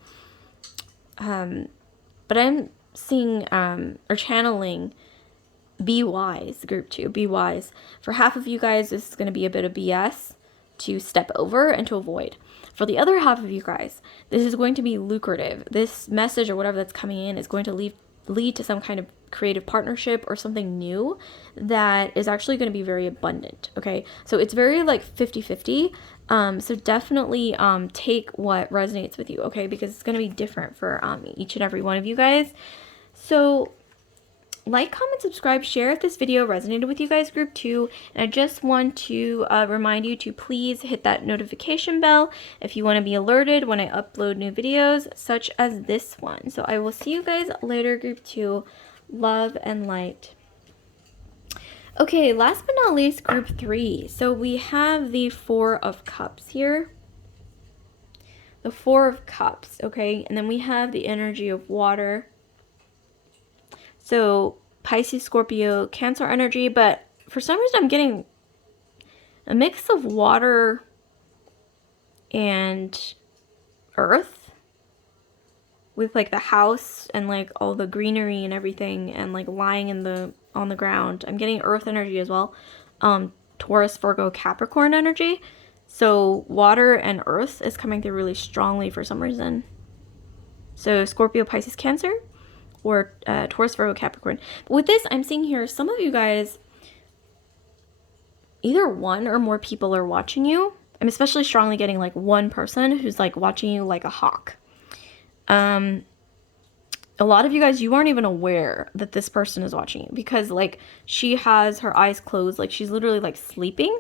But I'm seeing or channeling be wise, group 2, be wise. For half of you guys, this is going to be a bit of BS to step over and to avoid. For the other half of you guys, this is going to be lucrative. This message or whatever that's coming in is going to lead to some kind of creative partnership or something new that is actually going to be very abundant. Okay, so it's very like 50-50. So definitely take what resonates with you, okay, because it's going to be different for each and every one of you guys. So like, comment, subscribe, share if this video resonated with you guys, group 2. And I just want to remind you to please hit that notification bell if you want to be alerted when I upload new videos, such as this one. So I will see you guys later, group 2. Love and light. Okay, last but not least, group 3. So we have the 4 of Cups here. The 4 of Cups, okay? And then we have the energy of water. So Pisces, Scorpio, Cancer energy, but for some reason I'm getting a mix of water and earth with like the house and like all the greenery and everything and like lying on the ground. I'm getting earth energy as well. Taurus, Virgo, Capricorn energy. So water and earth is coming through really strongly for some reason. So Scorpio, Pisces, Cancer, or Taurus, Virgo, Capricorn. But with this, I'm seeing here, some of you guys, either one or more people are watching you. I'm especially strongly getting like one person who's like watching you like a hawk. A lot of you guys, you aren't even aware that this person is watching you because like she has her eyes closed, like she's literally like sleeping.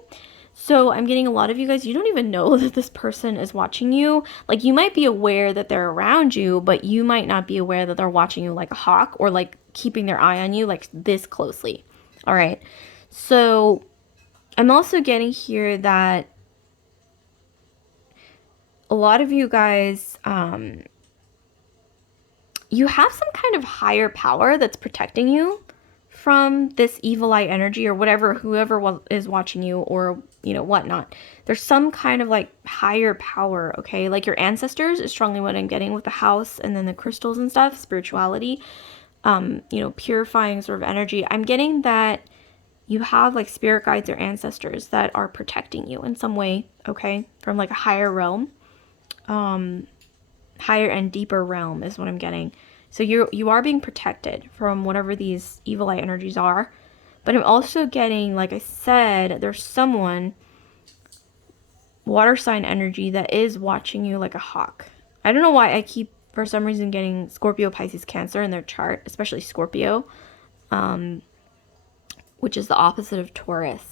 So I'm getting a lot of you guys, you don't even know that this person is watching you. Like you might be aware that they're around you, but you might not be aware that they're watching you like a hawk or like keeping their eye on you like this closely. All right. So I'm also getting here that a lot of you guys, you have some kind of higher power that's protecting you from this evil eye energy or whatever, whoever is watching you or, you know, whatnot. There's some kind of like higher power, okay? Like your ancestors is strongly what I'm getting with the house and then the crystals and stuff, spirituality, you know, purifying sort of energy. I'm getting that you have like spirit guides or ancestors that are protecting you in some way, okay? From like a higher realm, higher and deeper realm is what I'm getting. So you are being protected from whatever these evil eye energies are. But I'm also getting, like I said, there's someone, water sign energy, that is watching you like a hawk. I don't know why I keep, for some reason, getting Scorpio, Pisces, Cancer in their chart, especially Scorpio, which is the opposite of Taurus,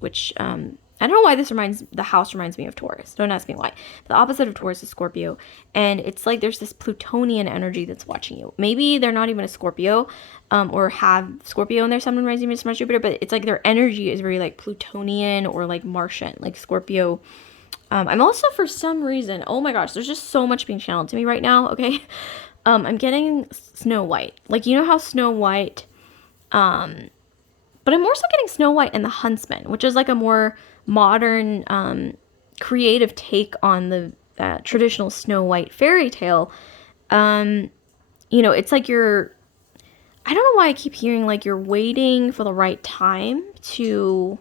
which, I don't know why the house reminds me of Taurus. Don't ask me why. The opposite of Taurus is Scorpio. And it's like there's this Plutonian energy that's watching you. Maybe they're not even a Scorpio, or have Scorpio in their sun, moon, rising, Mars, Jupiter, but it's like their energy is very like Plutonian or like Martian, like Scorpio. I'm also, for some reason, oh my gosh, there's just so much being channeled to me right now, okay? I'm getting Snow White. Like, you know how Snow White, but I'm also getting Snow White and the Huntsman, which is like a more modern, creative take on the traditional Snow White fairy tale. You know, it's like I don't know why I keep hearing like you're waiting for the right time to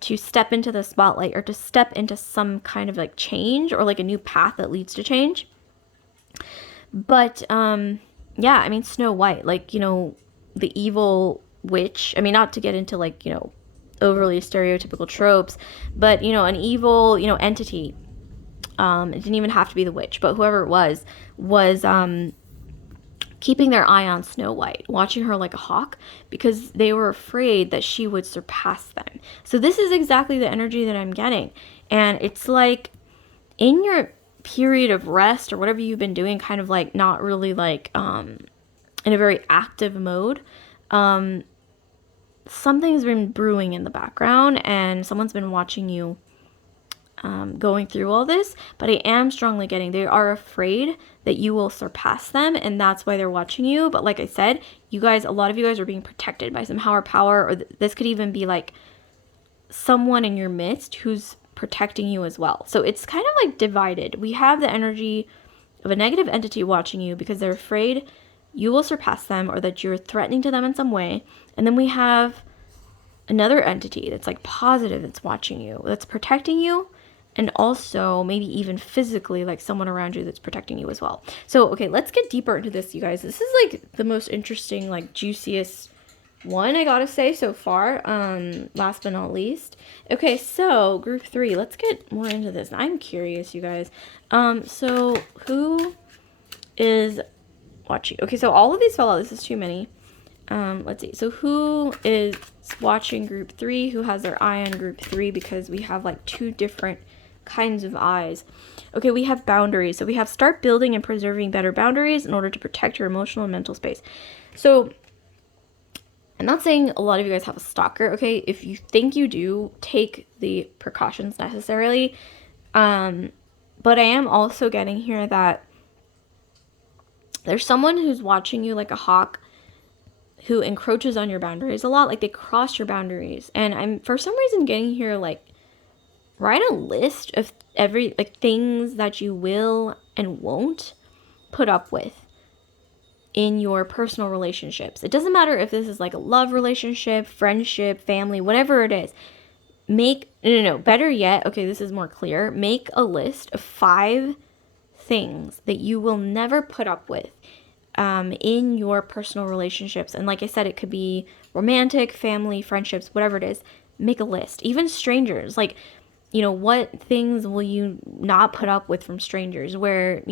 step into the spotlight or to step into some kind of like change or like a new path that leads to change. But yeah, I mean, Snow White, like, you know, the evil witch. I mean, not to get into like, you know, overly stereotypical tropes, but, you know, an evil, you know, entity. It didn't even have to be the witch, but whoever it was keeping their eye on Snow White, watching her like a hawk, because they were afraid that she would surpass them. So this is exactly the energy that I'm getting. And it's like in your period of rest or whatever you've been doing, kind of like not really like in a very active mode, something's been brewing in the background and someone's been watching you going through all this. But I am strongly getting they are afraid that you will surpass them, and that's why they're watching you. But like I said, you guys, a lot of you guys are being protected by some higher power, or this could even be like someone in your midst who's protecting you as well. So it's kind of like divided. We have the energy of a negative entity watching you because they're afraid you will surpass them or that you're threatening to them in some way. And then we have another entity that's like positive, that's watching you, that's protecting you, and also maybe even physically, like someone around you that's protecting you as well. So, okay, let's get deeper into this, you guys. This is like the most interesting, like juiciest one, I gotta say, so far. Last but not least. Okay, so group 3, let's get more into this. I'm curious, you guys. So who is watching? Okay, so all of these fell out. This is too many. Let's see. So who is watching group 3? Who has their eye on group 3? Because we have like 2 different kinds of eyes. Okay, we have boundaries. So we have start building and preserving better boundaries in order to protect your emotional and mental space. So I'm not saying a lot of you guys have a stalker, okay? If you think you do, take the precautions necessarily. But I am also getting here that there's someone who's watching you like a hawk, who encroaches on your boundaries a lot. Like, they cross your boundaries. And I'm, for some reason, getting here, like, write a list of things that you will and won't put up with in your personal relationships. It doesn't matter if this is like a love relationship, friendship, family, whatever it is. Better yet, okay, this is more clear. Make a list of 5 things that you will never put up with in your personal relationships. And like I said, it could be romantic, family, friendships, whatever it is. Make a list. Even strangers, like, what things will you not put up with from strangers where,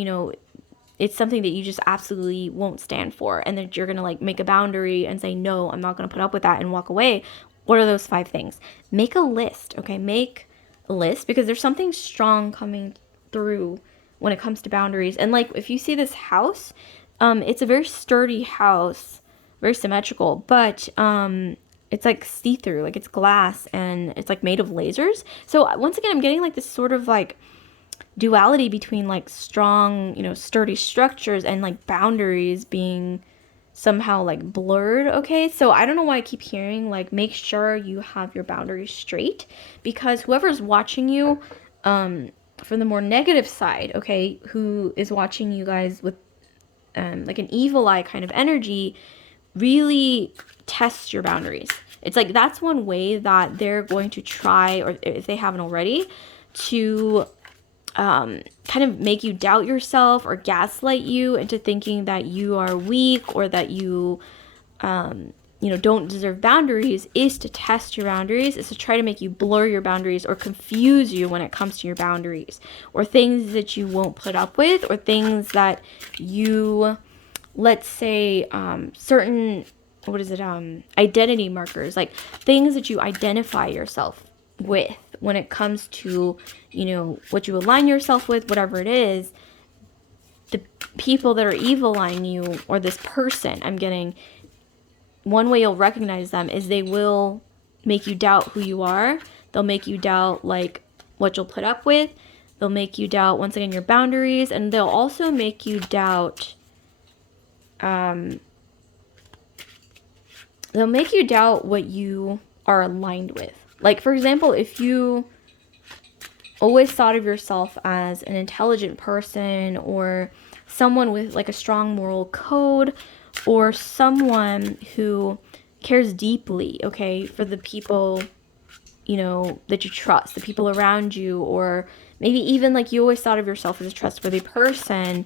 it's something that you just absolutely won't stand for, and that you're going to like make a boundary and say, no, I'm not going to put up with that, and walk away. What are those 5 things? Make a list, okay? Make a list, because there's something strong coming through when it comes to boundaries. And like, if you see this house, it's a very sturdy house, very symmetrical, but it's like see-through, like it's glass, and it's like made of lasers. So once again, I'm getting like this sort of like duality between like strong, sturdy structures and like boundaries being somehow like blurred. Okay, so I don't know why I keep hearing like, make sure you have your boundaries straight, because whoever's watching you from the more negative side, okay, who is watching you guys with like an evil eye kind of energy, really tests your boundaries. It's like, that's one way that they're going to try, or if they haven't already, to kind of make you doubt yourself or gaslight you into thinking that you are weak, or that you don't deserve boundaries, is to test your boundaries, is to try to make you blur your boundaries or confuse you when it comes to your boundaries, or things that you won't put up with, or things that you, let's say, certain, identity markers, like things that you identify yourself with when it comes to, what you align yourself with, whatever it is. The people that are evil eyeing you, or this person, I'm getting, one way you'll recognize them is they will make you doubt who you are. They'll make you doubt like what you'll put up with. They'll make you doubt, once again, your boundaries, and they'll also make you doubt what you are aligned with. Like, for example, if you always thought of yourself as an intelligent person, or someone with like a strong moral code, or someone who cares deeply, okay, for the people, that you trust, the people around you, or maybe even like you always thought of yourself as a trustworthy person,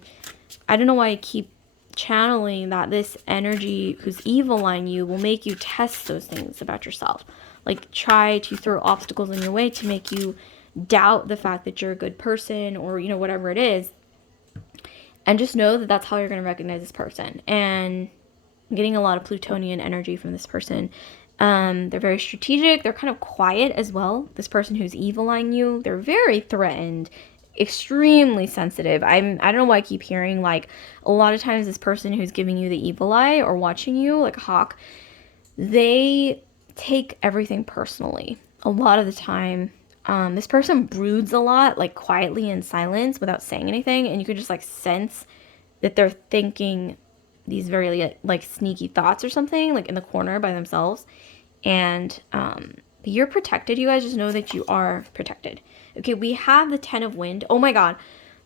I don't know why I keep channeling that this energy who's evil on you will make you test those things about yourself. Like, try to throw obstacles in your way to make you doubt the fact that you're a good person, or, whatever it is. And just know that that's how you're going to recognize this person. And I'm getting a lot of Plutonian energy from this person. They're very strategic. They're kind of quiet as well. This person who's evil eyeing you, they're very threatened, extremely sensitive. I don't know why I keep hearing like, a lot of times this person who's giving you the evil eye or watching you like a hawk, they take everything personally. A lot of the time, this person broods a lot, like quietly in silence without saying anything, and you could just like sense that they're thinking these very like sneaky thoughts or something, like in the corner by themselves. And you're protected, you guys. Just know that you are protected. Okay, we have the 10 of wind. Oh my god,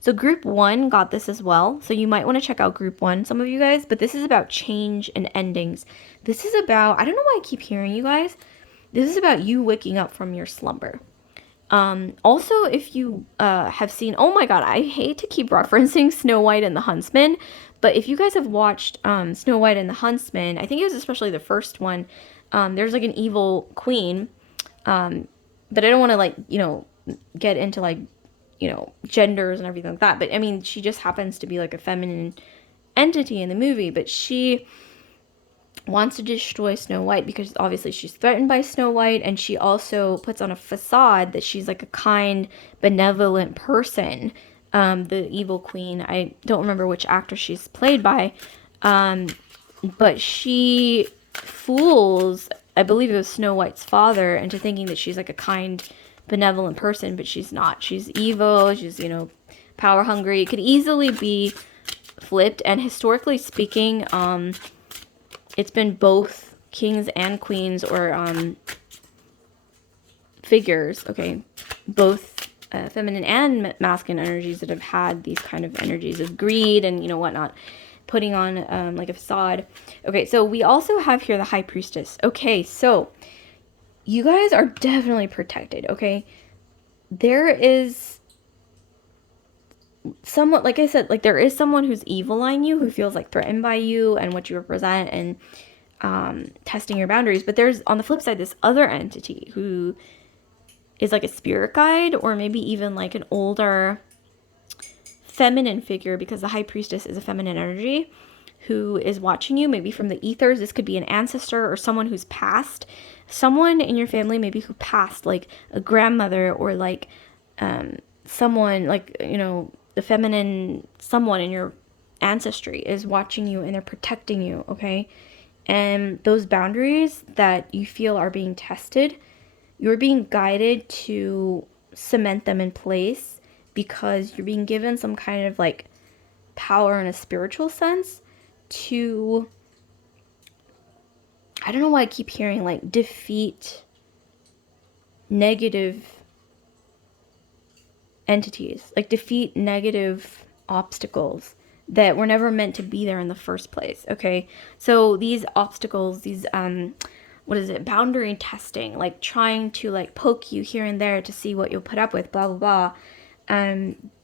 So group 1 got this as well. So you might want to check out group 1, some of you guys. But this is about change and endings. This is about, I don't know why I keep hearing you guys. This is about you waking up from your slumber. Also, if you have seen, oh my god, I hate to keep referencing Snow White and the Huntsman, but if you guys have watched Snow White and the Huntsman, I think it was especially the first one, there's like an evil queen, but I don't want to like, get into like, genders and everything like that, but I mean, she just happens to be like a feminine entity in the movie, but she wants to destroy Snow White because obviously she's threatened by Snow White, and she also puts on a facade that she's like a kind, benevolent person. The evil queen, I don't remember which actor she's played by, but she fools, I believe it was Snow White's father, into thinking that she's like a kind, benevolent person, but she's not. She's evil, she's, power hungry. It could easily be flipped, and historically speaking, it's been both kings and queens, or figures, okay, both feminine and masculine energies that have had these kind of energies of greed and, whatnot, putting on like a facade. Okay, so we also have here the High Priestess. Okay, so you guys are definitely protected, okay? There is somewhat, like I said, like there is someone who's evil eyeing you, who feels like threatened by you and what you represent, and testing your boundaries. But there's, on the flip side, this other entity who is like a spirit guide, or maybe even like an older feminine figure, because the High Priestess is a feminine energy, who is watching you, maybe from the ethers. This could be an ancestor or someone who's passed, someone in your family maybe who passed, like a grandmother, or like someone like, the feminine someone in your ancestry is watching you, and they're protecting you, okay? And those boundaries that you feel are being tested, you're being guided to cement them in place, because you're being given some kind of like power in a spiritual sense to, I don't know why I keep hearing like defeat negative entities, like defeat negative obstacles that were never meant to be there in the first place, okay? So these obstacles, these boundary testing, like trying to like poke you here and there to see what you'll put up with, blah blah blah,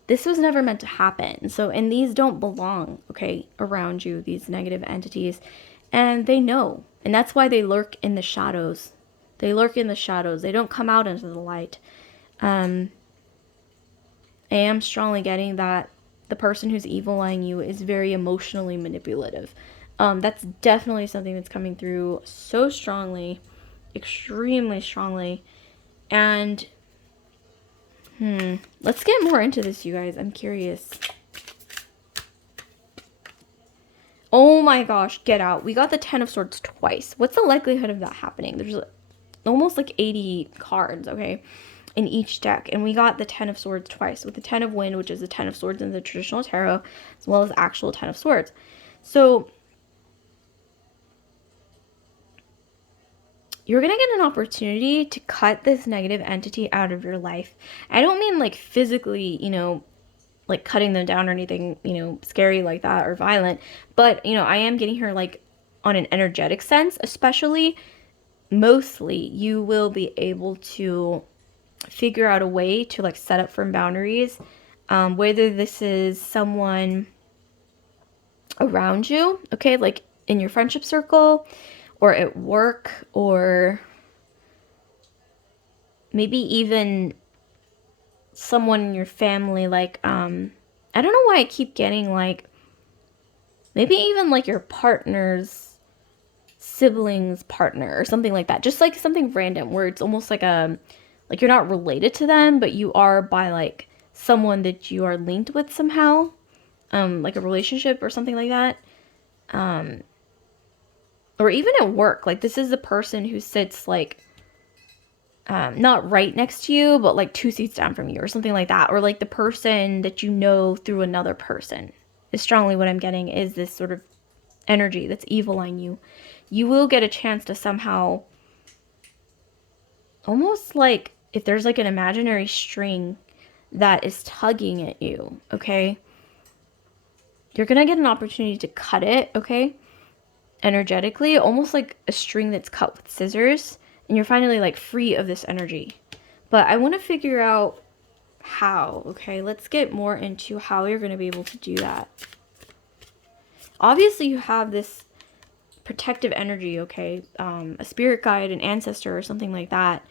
this was never meant to happen. So, and these don't belong, okay, around you, these negative entities, and they know, and that's why they lurk in the shadows. They lurk in the shadows. They don't come out into the light. I am strongly getting that the person who's evil eyeing you is very emotionally manipulative. That's definitely something that's coming through so strongly, extremely strongly. And let's get more into this, you guys. I'm curious. Oh my gosh, get out. We got the Ten of Swords twice. What's the likelihood of that happening? There's almost like 80 cards, okay, in each deck. And we got the Ten of Swords twice, with the Ten of Wind, which is the Ten of Swords in the traditional tarot, as well as actual Ten of Swords. So you're going to get an opportunity to cut this negative entity out of your life. I don't mean like physically, like cutting them down or anything, scary like that or violent. But, I am getting her like on an energetic sense, especially, mostly, you will be able to figure out a way to like set up firm boundaries. Whether this is someone around you, okay, like in your friendship circle, or at work, or maybe even someone in your family, like, I don't know why I keep getting like, maybe even like your partner's sibling's partner or something like that. Just like something random where it's almost like like you're not related to them, but you are by like someone that you are linked with somehow, like a relationship or something like that. Or even at work, like this is the person who sits like, not right next to you, but like 2 seats down from you or something like that. Or like the person that you know through another person is strongly what I'm getting, is this sort of energy that's evil on you. You will get a chance to somehow, almost like if there's like an imaginary string that is tugging at you, okay? You're going to get an opportunity to cut it, okay? Energetically, almost like a string that's cut with scissors, and you're finally like free of this energy. But I want to figure out how, okay? Let's get more into how you're going to be able to do that. Obviously, you have this protective energy, okay? A spirit guide, an ancestor, or something like that.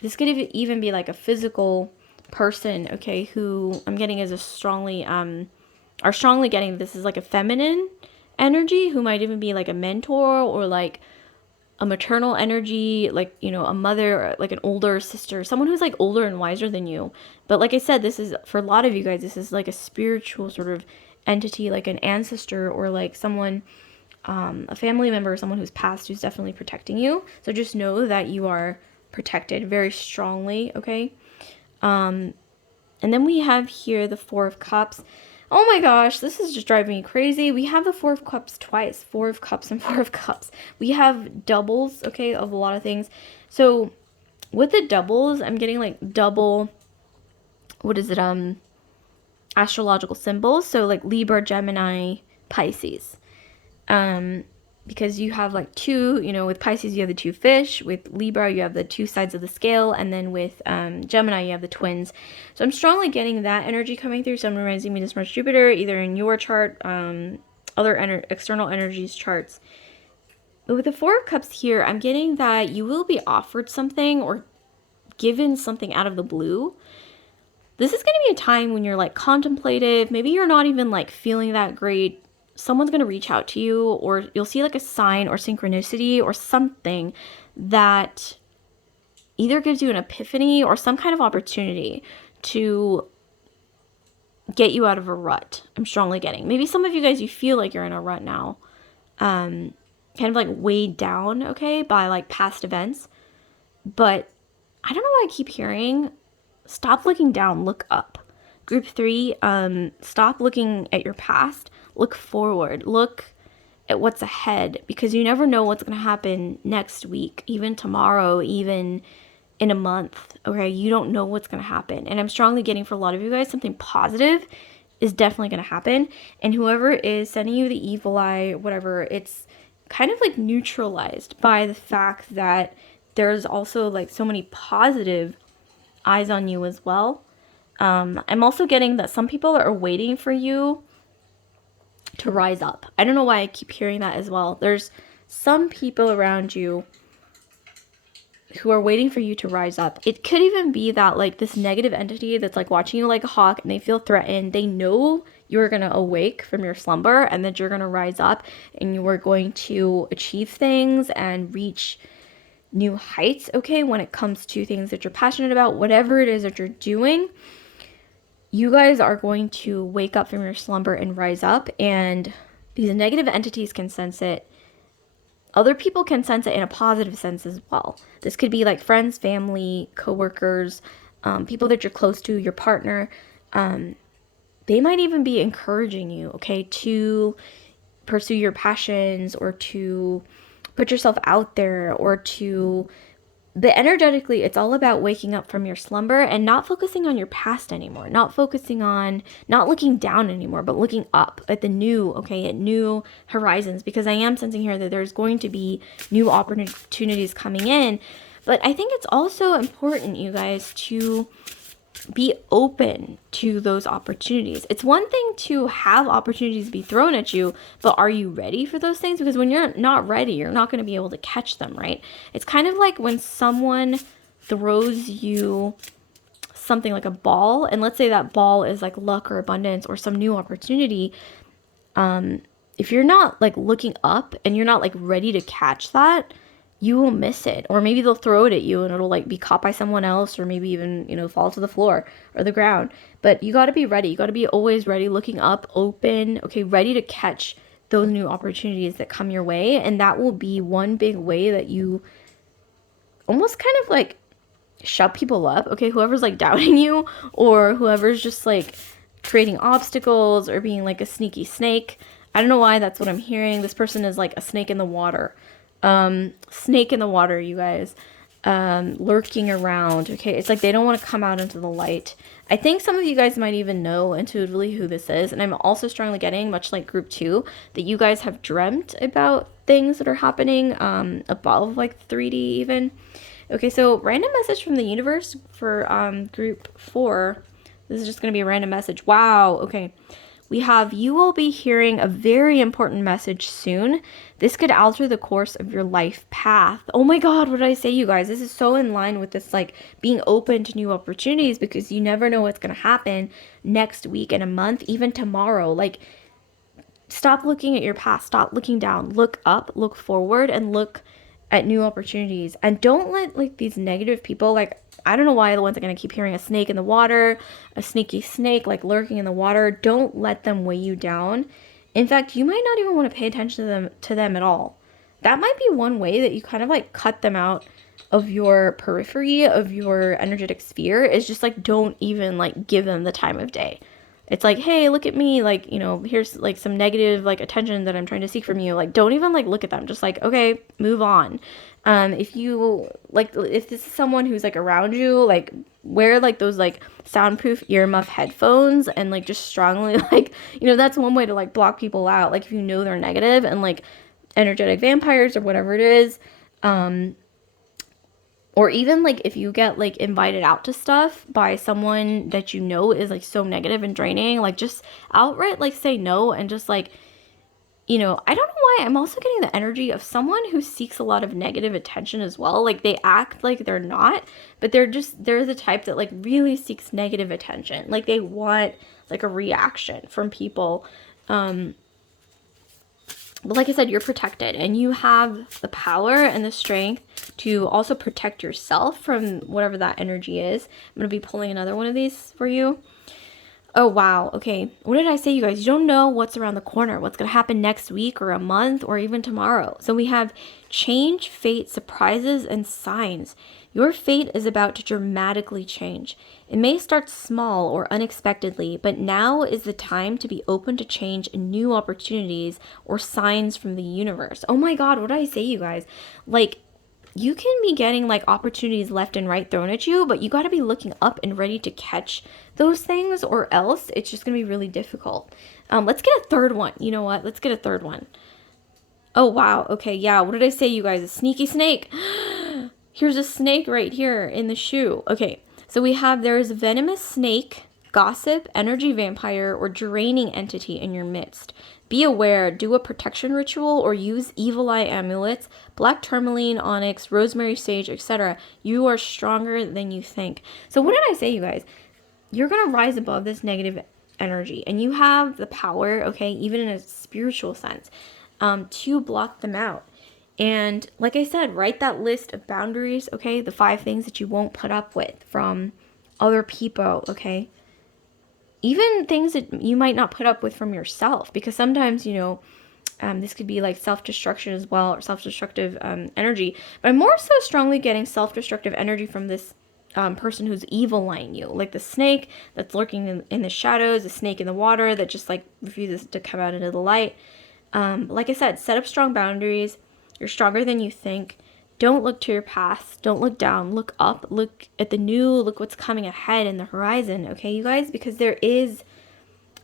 This could even be like a physical person, okay, who I'm getting is a strongly getting this is like a feminine energy, who might even be like a mentor or like a maternal energy, like, you know, a mother, or like an older sister, someone who's like older and wiser than you. But like I said, this is, for a lot of you guys, this is like a spiritual sort of entity, like an ancestor or like someone, a family member, someone who's passed, who's definitely protecting you. So just know that you are protected very strongly, okay? And then we have here the Four of Cups. Oh my gosh, this is just driving me crazy. We have the Four of Cups twice. Four of Cups and Four of Cups. We have doubles, okay, of a lot of things. So with the doubles, I'm getting like double, what is it, astrological symbols. So like Libra, Gemini, Pisces. Because you have like two, you know, with Pisces you have the two fish, with Libra you have the two sides of the scale, and then with Gemini you have the twins. So I'm strongly getting that energy coming through. Sun, Moon, Rising, Venus, Mars, Jupiter, either in your chart, other external energies charts. But with the Four of Cups here, I'm getting that you will be offered something or given something out of the blue. This is going to be a time when you're like contemplative. Maybe you're not even like feeling that great. Someone's going to reach out to you, or you'll see like a sign or synchronicity or something that either gives you an epiphany or some kind of opportunity to get you out of a rut. I'm strongly getting. Maybe some of you guys, you feel like you're in a rut now, kind of like weighed down, okay, by like past events. But I don't know why I keep hearing, stop looking down, look up. Group 3, stop looking at your past. Look forward. Look at what's ahead, because you never know what's going to happen next week, even tomorrow, even in a month. Okay, you don't know what's going to happen. And I'm strongly getting, for a lot of you guys, something positive is definitely going to happen. And whoever is sending you the evil eye, whatever, it's kind of like neutralized by the fact that there's also like so many positive eyes on you as well. I'm also getting that some people are waiting for you to rise up. I don't know why I keep hearing that as well. There's some people around you who are waiting for you to rise up. It could even be that like this negative entity that's like watching you like a hawk, and they feel threatened. They know you're going to awake from your slumber, and that you're going to rise up and you are going to achieve things and reach new heights, okay, when it comes to things that you're passionate about, whatever it is that you're doing. You guys are going to wake up from your slumber and rise up, and these negative entities can sense it. Other people can sense it in a positive sense as well. This could be like friends, family, coworkers, people that you're close to, your partner. They might even be encouraging you, okay, to pursue your passions, or to put yourself out there, or to... But energetically, it's all about waking up from your slumber and not focusing on your past anymore. Not focusing on, not looking down anymore, but looking up at the new, okay, at new horizons. Because I am sensing here that there's going to be new opportunities coming in. But I think it's also important, you guys, to be open to those opportunities. It's one thing to have opportunities be thrown at you, but are you ready for those things? Because when you're not ready, you're not going to be able to catch them, right? It's kind of like when someone throws you something like a ball, and let's say that ball is like luck or abundance or some new opportunity. If you're not like looking up and you're not like ready to catch that, you will miss it. Or maybe they'll throw it at you and it'll like be caught by someone else, or maybe even, you know, fall to the floor or the ground. But you got to be ready. You got to be always ready, looking up, open, okay, ready to catch those new opportunities that come your way. And that will be one big way that you almost kind of like shut people up, okay? Whoever's like doubting you, or whoever's just like creating obstacles or being like a sneaky snake. I don't know why that's what I'm hearing. This person is like a snake in the water. Snake in the water, you guys. lurking around. Okay, it's like they don't want to come out into the light. I think some of you guys might even know intuitively who this is, and I'm also strongly getting, much like group 2, that you guys have dreamt about things that are happening above like 3D even. Okay, so random message from the universe for group 4. This is just going to be a random message. Wow, okay. We have, you will be hearing a very important message soon. This could alter the course of your life path. Oh my God, what did I say, you guys? This is so in line with this, like, being open to new opportunities, because you never know what's going to happen next week, in a month, even tomorrow. Like, stop looking at your past. Stop looking down. Look up, look forward, and look at new opportunities. And don't let, like, these negative people, like, I don't know why the ones are going to keep hearing a snake in the water, a sneaky snake, like, lurking in the water. Don't let them weigh you down. In fact, you might not even want to pay attention to them at all. That might be one way that you kind of, like, cut them out of your periphery, of your energetic sphere, is just, like, don't even, like, give them the time of day. It's like, hey, look at me, like, you know, here's, like, some negative, like, attention that I'm trying to seek from you. Like, don't even, like, look at them. Just, like, okay, move on. If you, like, if this is someone who's, like, around you, like, wear, like, those, like, soundproof earmuff headphones, and, like, just strongly, like, you know, that's one way to, like, block people out. Like, if you know they're negative and, like, energetic vampires or whatever it is, or even, like, if you get, like, invited out to stuff by someone that you know is, like, so negative and draining, like, just outright, like, say no. And just, like, you know, I don't know why I'm also getting the energy of someone who seeks a lot of negative attention as well. Like, they act like they're not, but they're the type that, like, really seeks negative attention. Like, they want, like, a reaction from people. But like I said, you're protected, and you have the power and the strength to also protect yourself from whatever that energy is. I'm going to be pulling another one of these for you. Oh, wow. Okay. What did I say, you guys? You don't know what's around the corner, what's going to happen next week or a month or even tomorrow. So we have change, fate, surprises, and signs. Your fate is about to dramatically change. It may start small or unexpectedly, but now is the time to be open to change and new opportunities or signs from the universe. Oh my God, what did I say, you guys? Like, you can be getting, like, opportunities left and right thrown at you, but you got to be looking up and ready to catch those things, or else it's just going to be really difficult. Let's get a third one. You know what? Let's get a third one. Oh, wow. Okay, yeah. What did I say, you guys? A sneaky snake. Here's a snake right here in the shoe. Okay, so we have, there is a venomous snake, gossip, energy vampire, or draining entity in your midst. Be aware, do a protection ritual, or use evil eye amulets, black tourmaline, onyx, rosemary, sage, etc. You are stronger than you think. So what did I say, you guys? You're going to rise above this negative energy, and you have the power, okay, even in a spiritual sense, to block them out. And like I said, write that list of boundaries, okay? The 5 things that you won't put up with from other people, okay? Even things that you might not put up with from yourself, because sometimes, you know, this could be like self-destruction as well, or self-destructive energy. But I'm more so strongly getting self-destructive energy from this person who's evil-eyeing you. Like the snake that's lurking in the shadows, the snake in the water that just, like, refuses to come out into the light. Like I said, set up strong boundaries. You're stronger than you think. Don't look to your past. Don't look down. Look up. Look at the new. Look what's coming ahead in the horizon, okay, you guys? Because there is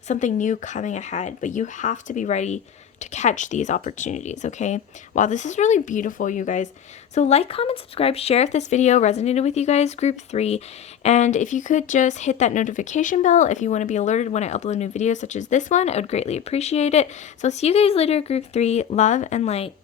something new coming ahead, but you have to be ready to catch these opportunities, okay? Wow, this is really beautiful, you guys. So like, comment, subscribe, share if this video resonated with you guys, group 3. And if you could just hit that notification bell if you want to be alerted when I upload new videos such as this one, I would greatly appreciate it. So I'll see you guys later, group 3. Love and light.